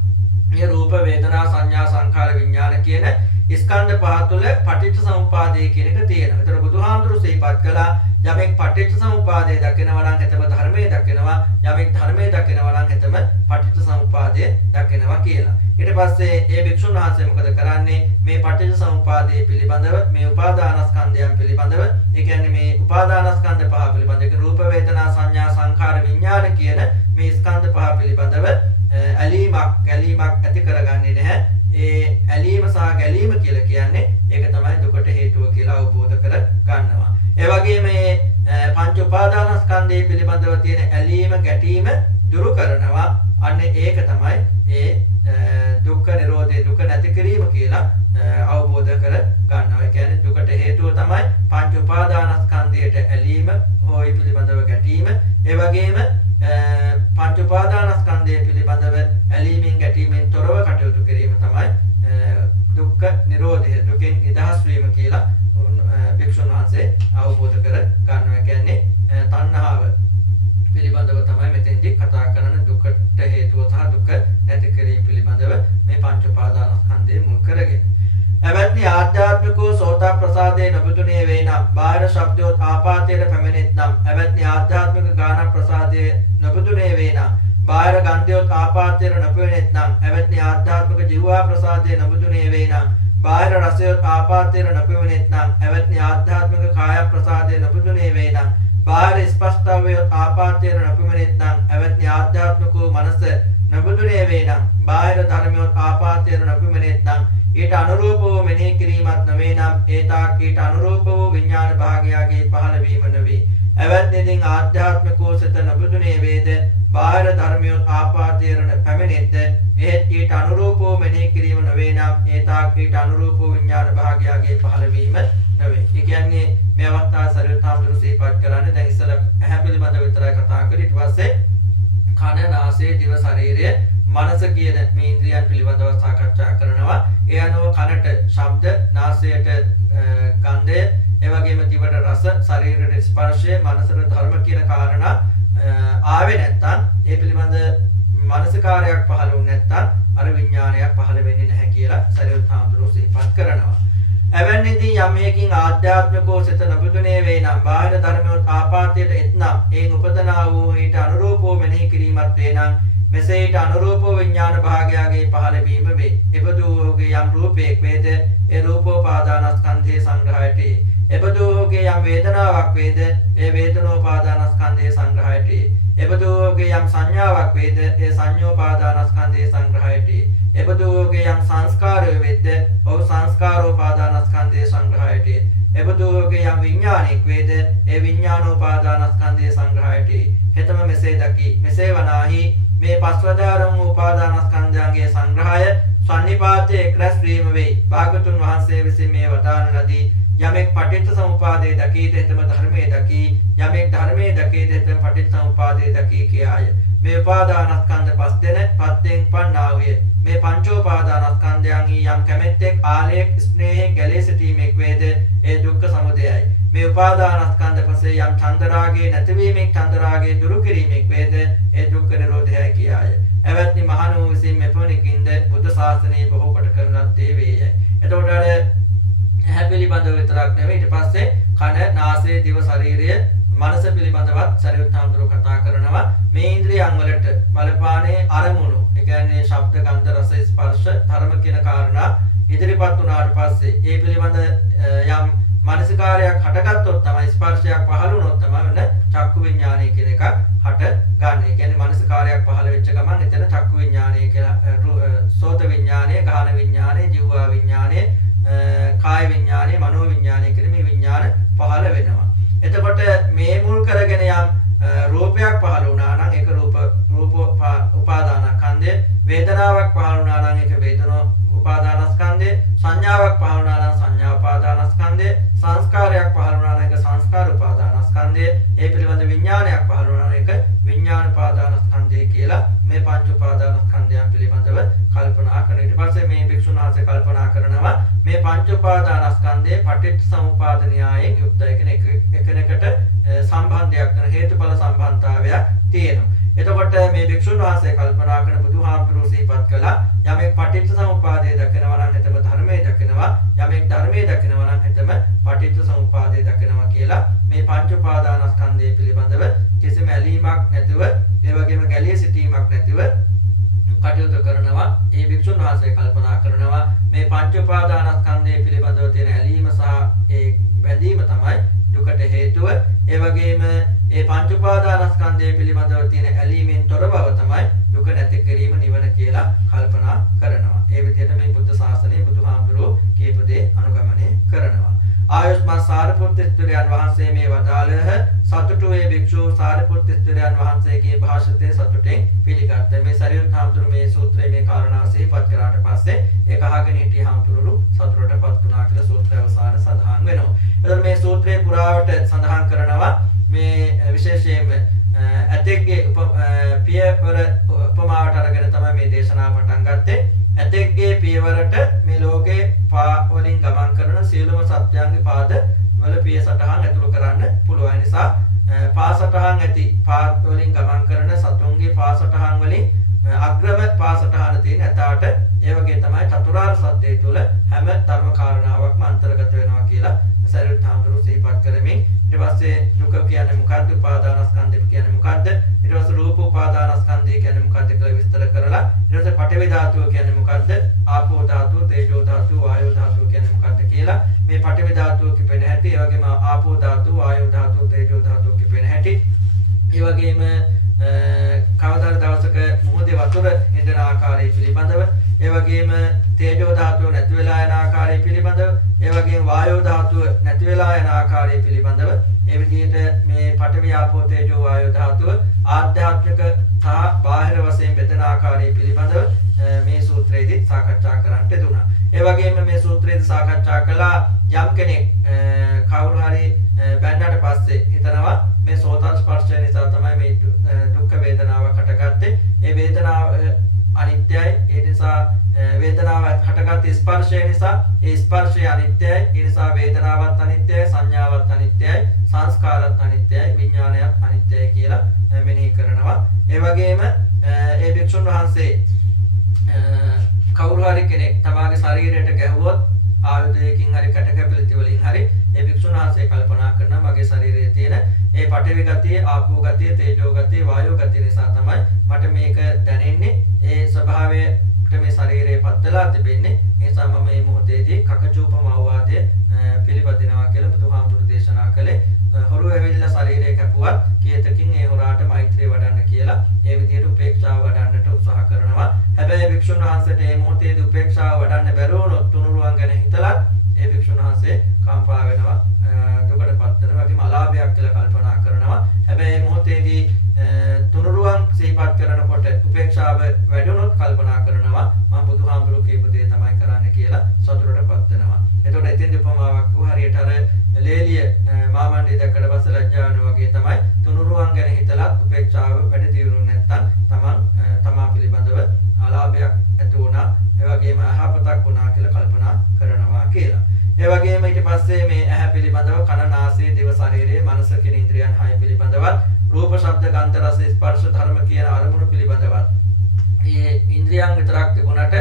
මේ රූප වේදනා සංඥා සංඛාර විඥාන කියන ස්කන්ධ පහ තුළ පටිච්ච සමුප්පාදය කියන එක තියෙනවා. ඒතර බුදුහාමුදුරු සිහිපත් කළා යමෙක් පටිච්ච සමුප්පාදය දකිනවා නම් එතම ධර්මයේ දකිනවා. යමෙක් ධර්මයේ දකිනවා නම් එතම පටිච්ච සමුප්පාදය දකිනවා කියලා. ඊට පස්සේ ඒ භික්ෂුන් වහන්සේ මොකද කරන්නේ මේ පටිච්ච සමුප්පාදයේ පිළිබඳව මේ උපාදානස්කන්ධයන් පිළිබඳව ඒ කියන්නේ මේ උපාදානස්කන්ධ පහ පිළිබඳව රූප වේදනා සංඥා සංඛාර විඥාන කියන මේ ස්කන්ධ පහ පිළිබඳව ගැලීමක් ඇති කරගන්නේ නැහැ. ඒ ඇලීම සහ ගැලීම කියලා කියන්නේ ඒක තමයි දුකට හේතුව කියලා අවබෝධ කර ගන්නවා. ඒ වගේම මේ පංච උපාදානස්කන්ධය පිළිබඳව තියෙන ඇලීම ගැටීම දුරු කරනවා. අන්න ඒක තමයි ඒ දුක්ඛ නිරෝධය දුක නැති කිරීම කියලා අවබෝධ කර ගන්නවා. ඒ කියන්නේ දුකට හේතුව තමයි පංච උපාදානස්කන්ධයට ඇලීම හෝ ඒ පිළිබඳව ගැටීම. ඒ වගේම පංච උපාදානස්කන්ධය පිළිබඳව ඇලීමෙන් ගැටීමෙන් තොරව කටයුතු කිරීම තමයි දුක්ඛ නිරෝධය දුකෙන් නිදහස් වීම කියලා භික්ෂුන් වහන්සේ අවබෝධ කර ගන්නවා. කියන්නේ තණ්හාව පිළිබඳව තමයි මෙතෙන්දී කතා කරන දුකට හේතුව සහ දුක නැති කිරීම පිළිබඳව මේ පංච උපාදානස්කන්ධය මුල් කරගෙන. එවත්නි ආධ්‍යාත්මිකෝ සෝතා ප්‍රසාදේ නබුදුනේ වේනම් බාහිර ශබ්දෝත් ආපාතයට පැමිණෙත් නම් එවත්නි ආධ්‍යාත්මික ගාන ප්‍රසාදේ නබුදුනේ වේනම් බාහිර ගන්ධයොත් ආපාතයට නොපැමිණෙත් නම් එවත්නි ආධ්‍යාත්මික ජීවා ප්‍රසාදේ නබුදුනේ වේනම් බාහිර රසයොත් ආපාතයට නොපැමිණෙත් නම් එවත්නි ආධ්‍යාත්මික කාය ප්‍රසාදේ නබුදුනේ වේනම් බාහිර ස්පර්ශතාවයොත් ආපාතයට නොපැමිණෙත් නම් එවත්නි ආධ්‍යාත්මිකෝ මනස නබුදුනේ වේනම් බාහිර ධර්මයොත් ආපාතයට නොපැමිණෙත් නම් ඊට අනුරූපව මෙනෙහි කිරීමත් නොවේ නම් ඒතාක් ඊට අනුරූපව විඥාන භාගයාගේ පහළවීම නොවේ. එවත්නිදින් ආධ්‍යාත්මිකෝ සිත නබුදුනේ වේද බාහිර ධර්මයොත් ආපාතයට පැමිණෙද්ද එහෙත් ඊට අනුරූපව මෙනෙහි කිරීම නොවේ නම් ඒතාක් ඊට අනුරූපව විඥාන භාගයාගේ පහළවීම නොවේ. ඒ කියන්නේ මේ අවස්ථාව සරියුත්හාමුදුරු සිහිපත් කරන්නේ දැන් ඉස්සෙල්ලා ඇහැ පිළිබඳව විතරයි කතා කරේ. ඊට පස්සේ කන නාසය දිව ශරීරය මනස කියන මේ ඉන්ද්‍රියන් පිළිබඳව සාකච්ඡා කරනවා. ඒ අනුව කනට ශබ්ද, නාසයට ගන්ධය, ඒ වගේම දිවට රස, ශරීරයට ස්පර්ශය, මනසට ධර්ම කියන කාරණා ආවේ නැත්නම් ඒ පිළිබඳ මානසිකාරයක් පහළ වුනේ නැත්නම් අර විඥානයක් පහළ වෙන්නේ නැහැ කියලා සරියුත්හාමුදුරුවෝ සිහිපත් කරනවා. එවැන්නිදී යමයකින් ආධ්‍යාත්මිකෝ සිත නබුදුනේ වේ නම් බාහිර ධර්මයොත් ආපාතයට එත්නම් එයින් උපදනා වූ ඊට අනුරූපව මෙනෙහි කිරීමත් වේ නම් මෙසේ ඊට අනුරූපව විඥාන භාගයාගේ පහළවීම වේ. එබඳුගේ යම් රූපයක් වේද ඒ රූපෝපාදානස්කන්ධයේ සංග්‍රහයට. එබඳුගේ යම් වේදනාවක් වේද ඒ වේදනෝපාදානස්කන්ධයේ සංග්‍රහයට. එබඳුගේ යම් සංඥාවක් වේද ඒ සංඥෝපාදානස්කන්ධයේ සංග්‍රහයට. එබඳුගේ යම් සංස්කාරය වේද ඔහු සංස්කාර සංස්කාරෝපාදානස්කන්ධයේ සංග්‍රහයට එබඳුගේ යම් විඥානික වේද ඒ විඥානෝපාදානස්කන්ධයේ සංග්‍රහයට හෙතම මෙසේ දකි මෙසේ වනාහි මේ පස්වදාරම් උපාදානස්කන්ධයන්ගේ සංග්‍රහය සන්නිපාතයේ එක්රැස් වීම වෙයි. භාගතුන් වහන්සේ විසින් මේ වදාන ලදී යමෙක් පටිච්ච සමුපාදයේ දකීද හෙතම ධර්මයේ දකී යමෙක් ධර්මයේ දකීද හෙතම පටිච්ච සමුපාදයේ දකී කියාය. මේ උපාදානස්කන්ධ පස් දෙන පත්යෙන් පන්නාවිය. මේ පංචෝපාදානස්කන්ධයන්හි යම් කැමැත්තෙක් ආලයක් ස්නේහයෙන් ගැලී සිටීමෙක් වේද ඒ දුක්ඛ සමුදයයි. මේ උපාදානස්කන්ධ පසේ යම් චන්දරාගයේ නැතිවීමෙක් චන්දරාගයේ දුරු කිරීමෙක් වේද ඒ දුක්ඛ නිරෝධයයි කියාය. එවත්නි මහණෝ විසින් මෙපමණකින්ද බුද්ධ ශාසනයේ බොහෝ කොට කරන ලද්දේ වේයයි. එතකොට අර ඇහැ පිළිබඳව විතරක් නෙවෙයි ඊට පස්සේ කන නාසය දිව ශරීරය මනස පිළිබඳවත් සරියුත් හාමුදුරුවෝ කතා කරනවා. මේ ඉන්ද්‍රියයන් වලට බලපානේ අරමුණු ඒ කියන්නේ ශබ්ද ගන්ධ රස ස්පර්ශ ධර්ම කියන කාරණා ඉදිරිපත් වුණාට පස්සේ ඒ පිළිබඳ යම් මානසිකාරයක් හටගත්තොත් තමයි ස්පර්ශයක් පහළ වුණොත් තමයි වෙන චක්කු විඥානය කියන එකක් හට ගන්න. ඒ කියන්නේ මානසිකාරයක් පහළ වෙච්ච ගමන් එතන චක්කු විඥානය කියලා සෝත විඥානය, ගාහන විඥානය, ජීවා විඥානය, කාය විඥානය, මනෝ විඥානය කියන මේ විඥාන පහළ වෙනවා. එතකොට මේ මුල් කරගෙන යම් රූපයක් පහළ වුණා නම් ඒක රූප උපාදානස්කන්ධය, වේදනාවක් පහළ වුණා නම් ඒක වේදනා උපාදානස්කන්ධය, සංඥාවක් පහළ වුණා නම් සංඥා උපාදානස්කන්ධය, සංස්කාරයක් පහළ වුණා නම් ඒක සංස්කාර උපාදානස්කන්ධය, ඒ පිළිබඳ විඥානයක් පහළ වුණා නම් ඒක විඥාන උපාදානස්කන්ධය කියලා මේ පංච උපාදානස්කන්ධයන් පිළිබඳව කල්පනා කරන. ඊට පස්සේ මේ භික්ෂුන් වහන්සේ කල්පනා කරනවා මේ පංච උපාදානස්කන්ධයේ පටිච්ච සමුප්පාද න්‍යායයෙන් යුක්තයි කියන එකිනෙකට සම්බන්ධයක් කරන හේතුඵල සම්බන්ධතාවයක් තියෙනවා. එතකොට මේ භික්ෂුන් වහන්සේ කල්පනා කරන බුදුහාමුදුරුවෝ සිහිපත් කළා යමෙක් පටිච්ච සමුප්පාදයේ දකිනවා නම් එතම ධර්මයේ දකිනවා යමෙක් ධර්මයේ දකිනවා නම් එතම පටිච්ච සමුප්පාදයේ දකිනවා කියලා මේ පංච උපාදානස්කන්ධය පිළිබඳව කිසිම ඇලීමක් නැතුව ඒ වගේම ගැලී සිටීමක් නැතිව කටයුතු කරනවා. ඒ භික්ෂුන් වහන්සේ කල්පනා කරනවා මේ පංච උපාදානස්කන්ධය පිළිබඳව තියෙන ඇලීම සහ ඒ බැඳීම තමයි දුකට හේතුව. ඒ වගේම මේ පංච උපාදානස්කන්ධය පිළිබඳව තියෙන ඇලීමෙන් තොර බව තමයි දුක නැති කිරීම නිවන කියලා කල්පනා කරනවා. ඒ විදිහට මේ බුද්ධ ශාසනයේ බුදුහාමුදුරුවෝ කියපු දේ අනුගමනය කරනවා. ආයුෂ්මත් සාරිපුත්‍රයන් වහන්සේ මේ වදාළහ සතුටු වේ භික්ෂු සාරිපුත්‍රයන් වහන්සේගේ භාෂිතය සතුටෙන් පිළිගත්තා. මේ සරියුත් හාමුදුරුවෝ මේ සූත්‍රයේ මේ කාරණා සිහිපත් කරාට පස්සේ ඒක අහගෙන හිටිය හාමුදුරුවෝ සතුටටපත් වුණා කියලා සූත්‍රය අවසාන සඳහන් වෙනවා. එතකොට මේ සූත්‍රයේ පුරාවට සඳහන් කරනවා මේ විශේෂයෙන්ම ඇතෙක්ගේ පියවර උපමාවට අරගෙන තමයි මේ දේශනාව පටන් ගත්තේ. ඇතෙක්ගේ පියවරට මේ ලෝකේ පා වලින් ගමන් කරන සියලුම සත්‍යයන්ගේ පාද වල පිය සටහන් ඇතුළු කරන්න පුළුවන්. නිසා පා සටහන් ඇති පාද වලින් ගමන් කරන සතුන්ගේ පා සටහන් වලින් අග්‍රම පා සටහන තියෙන ඇතාට ඒ වගේ තමයි චතුරාර්ය සත්‍යය තුළ හැම ධර්ම කාරණාවක්ම අන්තර්ගත වෙනවා කියලා සරියුත් හාමුදුරුවෝ සිහිපත් කරමින් ඊට පස්සේ දුක කියන්නේ මොකද්ද, උපාදානස්කන්ධය කියන්නේ මොකද්ද, ඊට පස්සේ රූප උපාදානස්කන්ධය කියන්නේ මොකද්ද කියලා විස්තර කරලා ඊට පස්සේ පඨවි ධාතුව කියන්නේ මොකද්ද, ආපෝ ධාතුව, තේජෝ ධාතුව, වායෝ ධාතුව කියන්නේ මොකද්ද කියලා මේ පඨවි ධාතුව කිපෙන හැටි, ඒ වගේම ආපෝ ධාතුව, වායෝ ධාතුව, තේජෝ ධාතුව කිපෙන හැටි, ඒ වගේම කවදාද දවසක මුහුදේ වතුර හිඳන ආකාරය පිළිබඳව, ඒ වගේම තේජෝ ධාතුව නැති වෙලා යන ආකාරය පිළිබඳව, ඒ වගේම වායෝ ධාතුව නැති වෙලා යන ආකාරය පිළිබඳව, ඒ විදිහට මේ පඨවි ආපෝ තේජෝ වායෝ ධාතුව ආධ්‍යාත්මික සහ බාහිර වශයෙන් බෙදෙන ආකාරය පිළිබඳව මේ සූත්‍රයේදී සාකච්ඡා කරන්නට දුනා. ඒ වගේම මේ සූත්‍රයේදී සාකච්ඡා කළා යම් කෙනෙක් කවුරු හරි බැන්නට පස්සේ හිතනවා මේ සෝත ස්පර්ශය නිසා තමයි මේ දුක් වේදනාවක් හටගත්තේ. ඒ වේදනාව අනිත්‍යයි. ඒ නිසා වේදනාව හටගත් ස්පර්ශය නිසා ඒ ස්පර්ශය අනිත්‍යයි. ඒ නිසා වේදනාවත් අනිත්‍යයි, සංඥාවත් අනිත්‍යයි, සංස්කාරත් අනිත්‍යයි, විඥානයත් අනිත්‍යයි කියලා මෙනෙහි කරනවා. ඒ වගේම ඒ භික්ෂුන් වහන්සේ කවුරු හරි කෙනෙක් තමාගේ ශරීරයට ගැහුවොත් ආයුධයකින් හරි කැටකැපිලිති වලින් හරි ඒ භික්ෂුන් වහන්සේ කල්පනා කරනවා මගේ ශරීරයේ තියෙන ඒ පඨවි ගතිය, ආපෝ ගතිය, තේජෝ ගතිය, වායෝ ගතිය නිසා තමයි මට මේක දැනෙන්නේ. ඒ ස්වභාවයට මේ ශරීරය පත් වෙලා තිබෙන්නේ. ඒ නිසා මම මේ මොහොතේදී කකචූපම අවවාදය පිළිපදිනවා කියලා බුදුහාමුදුරු දේශනා කළේ. හොරු ඇවිල්ලා ශරීරය කැපුවත් කීයතකින් ඒ හොරාට මෛත්‍රිය වඩන්න කියලා ඒ විදිහට උපේක්ෂාව වඩන්නට උත්සාහ කරනවා. හැබැයි හැබැයි භික්ෂුන් වහන්සේට මේ මොහොතේදී උපේක්ෂාව වඩන්න බැරි වුණොත් තුනුරුවන් ගැන හිතලා ඒ භික්ෂුන් වහන්සේ කම්පා වෙනවා, දුකටපත් වෙනවා, වගේම අලාභයක් කියලා කල්පනා කරනවා. හැබැයි මේ මොහොතේදී තුනුරුවන් සිහිපත් කරනකොට උපේක්ෂාව වැඩි වුණොත් කල්පනා කරනවා මම බුදුහාමුදුරුවෝ කියපු දේ තමයි කරන්න කියලා සතුටටපත් වෙනවා. එතකොට එතෙන්දී උපමාවක් වූ හරියට අර ලේලිය මාමණ්ඩිය දැක්කට පස්සේ ලැජ්ජා වෙනවා වගේ තමයි තුනුරුවන් ගැන හිතලා උපේක්ෂාව වැඩි දියුණු නැත්තම් තමා පිළිබඳව අලාභයක් ඇති වුණා, ඒ වගේම අහපතක් වුණා කියලා කල්පනා කරනවා කියලා. ඒ වගේම ඊට පස්සේ මේ ඇහැ පිළිබඳව කන නාසය දිව ශරීරය මනස කියන ඉන්ද්‍රියන් 6 පිළිබඳවත් රූප ශබ්ද ගන්ධ රස ස්පර්ශ ධර්ම කියන අරමුණු පිළිබඳවත් මේ ඉන්ද්‍රියන් විතරක් තිබුණාට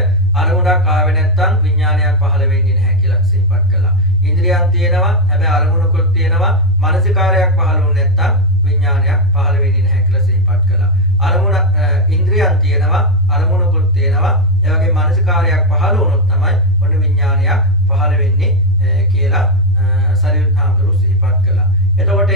අරමුණක් ආවේ නැත්නම් විඥානයක් පහළ වෙන්නේ නැහැ කියලා සිහිපත් කළා. ඉන්ද්‍රියන් තියෙනවා හැබැයි අරමුණකුත් තියෙනවා, මානසිකාරයක් පහළ වුනේ නැත්නම් විඥානයක් පහළ වෙන්නේ නැහැ කියලා සිහිපත් කළා. අරමුණ ඉන්ද්‍රියන් තියෙනවා, අරමුණකුත් තියෙනවා, ඒ වගේ මානසිකාරයක් පහළ වුණොත් තමයි ඔන්න විඥානයක් පහළ වෙන්නේ කියලා සරියුත් හාමුදුරුවෝ සිහිපත් කළා. එතකොට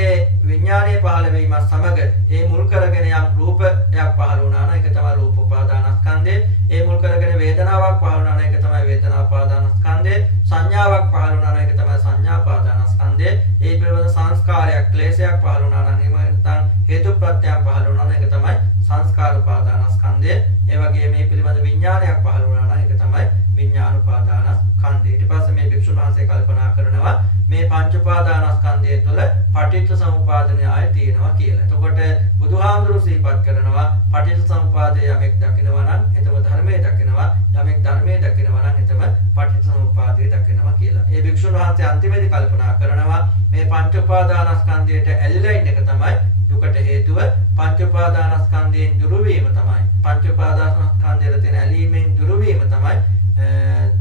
විඥානයේ පහළ වීමත් සමග ඒ මුල් කරගෙන යම් රූපයක් පහළ වුණා නම් ඒක තමයි රූප උපාදානස්කන්ධය. ඒ මුල් කරගෙන වේදනාවක් පහළ වුණා නම් ඒක තමයි වේදනා උපාදානස්කන්ධය. සංඥාවක් පහළ වුණා නම් ඒක තමයි සංඥා උපාදානස්කන්ධය. ඒ පිළිබඳ සංස්කාරයක් ක්ලේශයක් පහළ වුණා නම් එහෙම නැත්නම් හේතුප්‍රත්‍යයන් පහළ වුණා නම් ඒක තමයි සංස්කාර උපාදානස්කන්ධය. ඒ වගේ මේ පිළිබඳ විඥානයක් පහළ වුණා නම් ඒක තමයි විඥාන උපාදානස්කන්ධය. ඊට පස්සේ මේ භික්ෂුන් වහන්සේ කල්පනා කරනවා මේ පංච උපාදානස්කන්ධය තුළ පටිච්ච සමුප්පාදනය ආයේ තියෙනවා කියලා. එතකොට බුදුහාමුදුරුවෝ සිහිපත් කරනවා පටිච්ච සමුප්පාදය යමෙක් දකිනවා නම් එතම ධර්මයේ දකිනවා, යමෙක් ධර්මයේ දකිනවා නම් එතම පටිච්ච සමුප්පාදය දකිනවා කියලා. ඒ භික්ෂුන් වහන්සේ අන්තිමේදී කල්පනා කරනවා මේ පංච උපාදානස්කන්ධයට ඇලිලා ඉන්න එක තමයි දුකට හේතුව. පංච උපාදානස්කන්ධයෙන් දුරු වීම තමයි, පංච උපාදානස්කන්ධයට තියෙන ඇලීමෙන් දුරු වීම තමයි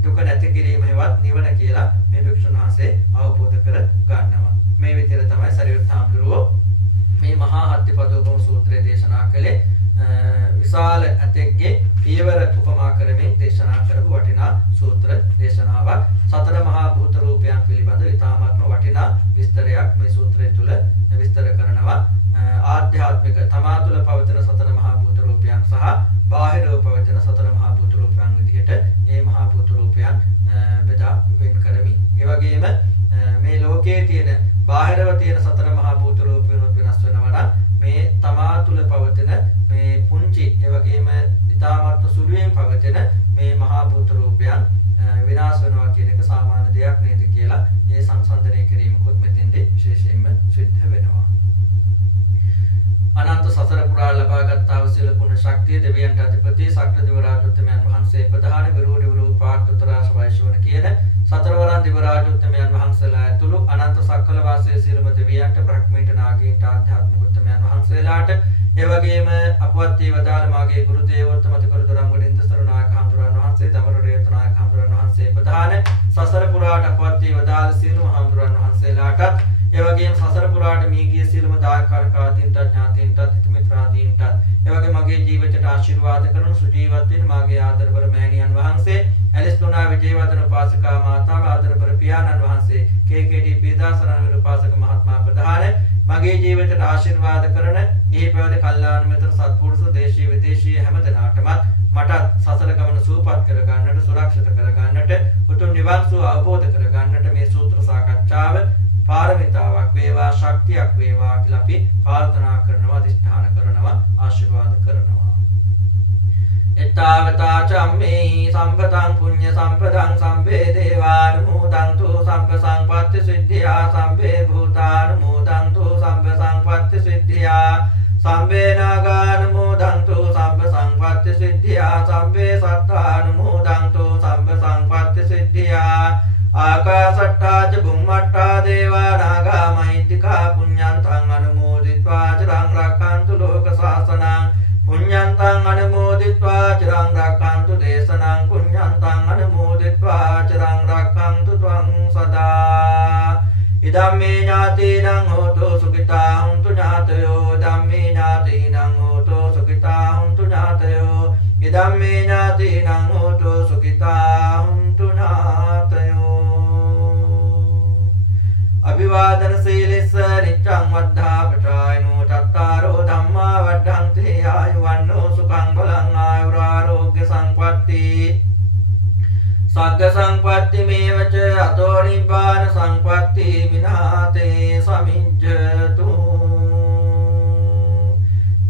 දුක නැති කිරීම හේවත් නිවන කියලා මේ භික්ෂුන් වහන්සේ අවබෝධ කර ගන්නවා. මේ විදිහට තමයි සරියුත් හාමුදුරුවෝ මේ මහා හත්තිපදෝපම සූත්‍රය දේශනා කළේ. විශාල ඇතෙක්ගේ පියවර උපමා කරමින් දේශනා කරපු වටිනා සූත්‍ර දේශනාවක්. සතර මහා භූත රූපයන් පිළිබඳ ඉතාමත්ම වටිනා විස්තරයක් මේ සූත්‍රය තුල විස්තර කරනවා. ආධ්‍යාත්මික තමා තුළ පවතින සතර මහා භූත රූපයන් සහ බාහිරව පවතින සතර මහා භූත රූපයන් විදිහට මේ මහා භූත රූපයන් බෙදා වෙන් කරමින්, ඒ වගේම මේ ලෝකයේ තියෙන බාහිරව තියෙන සතර මහා භූත රූපයන්ොත් වෙනස් වෙනවා නම් මේ තමා තුළ පවතින මේ පුංචි ඒ වගේම ඊ타මත්ව සුළුයෙන් පවතින මේ මහා භූත රූපයන් විනාශ වෙනවා කියන එක සාමාන්‍ය දෙයක් නේද කියලා මේ සංසන්දනය කිරීමකුත් මෙතෙන්දී විශේෂයෙන්ම සිද්ධ වෙනවා. අනන්ත සසර පුරා ලබාගත් අවසිල පුණ්‍ය ශක්තිය දෙවියන්ට අධිපති සක්‍ර දිව රාජෝත්තමයන් වහන්සේ ප්‍රධාන විරෝධි විරූපාර්ථ උතරාශ වෛශ්වන කියන සතරවරන් දිව රාජෝත්තමයන් වහන්සේලා ඇතුළු අනන්ත සක්කල වාසයේ සියලුම දෙවියන්ට බ්‍රහ්මීට නාගීන්ට ආධ්‍යාත්මික උත්තමයන් වහන්සේලාට ඒ වගේම අපවත් වේවදාල මාගේ ගුරු දේවෝත්තම තිකරදොරම්ගඩින්ද සරණායක හඳුරන් වහන්සේ දමර රේතනායක හඳුරන් වහන්සේ ප්‍රධාන සසර පුරාට අපවත් වේවදාල සියලුම හඳුරන් වහන්සේලාටත් ඒ වගේම සසර පුරාට මියගිය සියලුම දායකකාරකාදීන්ට ඥාතීන්ට හිතමිත්‍රාදීන්ට ඒ වගේ මගේ ජීවිතයට ආශිර්වාද කරන සුජීවත් වෙන මාගේ ආදරබර මෑණියන් වහන්සේ ඇලිස් තුනා විජේවර්ධන උපාසිකා මාතාව ආදරබර පියාණන් වහන්සේ කේ.කේ.ඩී. පීදාසරණ උපාසක මහත්මයා ප්‍රධාන මගේ ජීවිතයට ආශිර්වාද කරන ගිහි පැවිදි කල්යාණ මිත්‍ර සත්පුරුෂ දේශීය විදේශීය හැම දෙනාටමත් මටත් සසර ගමන සූපපත් කර ගන්නට, සුරක්ෂිත කර ගන්නට, උතුම් නිවන් සුව අවබෝධ කර ගන්නට මේ සූත්‍ර සාකච්ඡාව පාරමිතාවක් වේවා, ශක්තියක් වේවා කියලා අපි ප්‍රාර්ථනා කරනවා, අධිෂ්ඨාන කරනවා, ආශිර්වාද කරනවා. එත්තාවතා චම්මේහි සම්පතං පුඤ්ඤ සම්පතං සම්බේ දේවානුමෝදන්තු සම්ප සංපත්ති සිද්ධියා සම්බේ භූතානුමෝදන්තු සම්ප සංපත්ති සිද්ධියා සම්බේ නාගානුමෝදන්තු සම්ප සංපත්ති සිද්ධියා සම්බේ සත්තානුමෝදන්තු සම්ප සංපත්ති සිද්ධියා ආකාශට්ටා ච බුම්මට්ටා දේවා නාග මහින්దికා පුඤ්ඤන්තං අනුමෝදිत्वा චිරං රක්ඛන්තු ලෝක ශාසනං පුඤ්ඤන්තං අනුමෝදිत्वा චිරං රක්ඛන්තු දේශනං පුඤ්ඤන්තං අනුමෝදිत्वा චිරං රක්ඛන්තු ත්වං සදා ඉදම්මේ ඥාතීනං හෝතු සුඛිතා හුන්තු ඥාතයෝ ධම්මේ ඥාතීනං හෝතු සුඛිතා හුන්තු ඥාතයෝ ඉදම්මේ ඥාතීනං හෝතු සුඛිතා හුන්තු ඥාතයෝ අභිවාදන සීලිස්ස නිච්ඡං වද්ධා පචායනෝ චත්තාරෝ ධම්මා වද්ධන්ති ආයුවන්නෝ සුඛං බලං ආයුරාෝග්‍ය සංපatti සග්ග සංපatti මේවච අතෝ නිබ්බාන සංපatti විනාතේ සමිඤ්ඤතු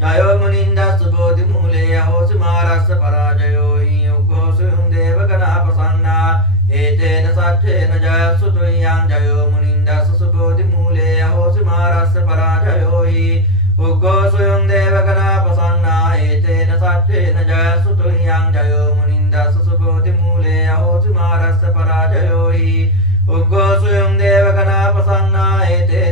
ජයෝ මුනින්දස්ස බෝධි මූලේ අහෝසි මාරස්ස පරාජයෝ හි උග්ඝෝසුං දේවගණා ප්‍රසන්නා ඒතේන සච්චේන ජයස්සු තුයං ජයෝ මුනින්දස්ස සුබෝධි මූලේ අහෝසි මාරස්ස පරාජයෝ හි උග්ඝෝසුං දේවගණා ප්‍රසන්නා ඒතේන සච්චේන ජයස්සු තුයං ජයෝ මුනින්දස්ස සුබෝධි මූලේ අහෝසි මාරස්ස පරාජයෝ හි උග්ඝෝසුං දේවගණා ප්‍රසන්නා ඒතේන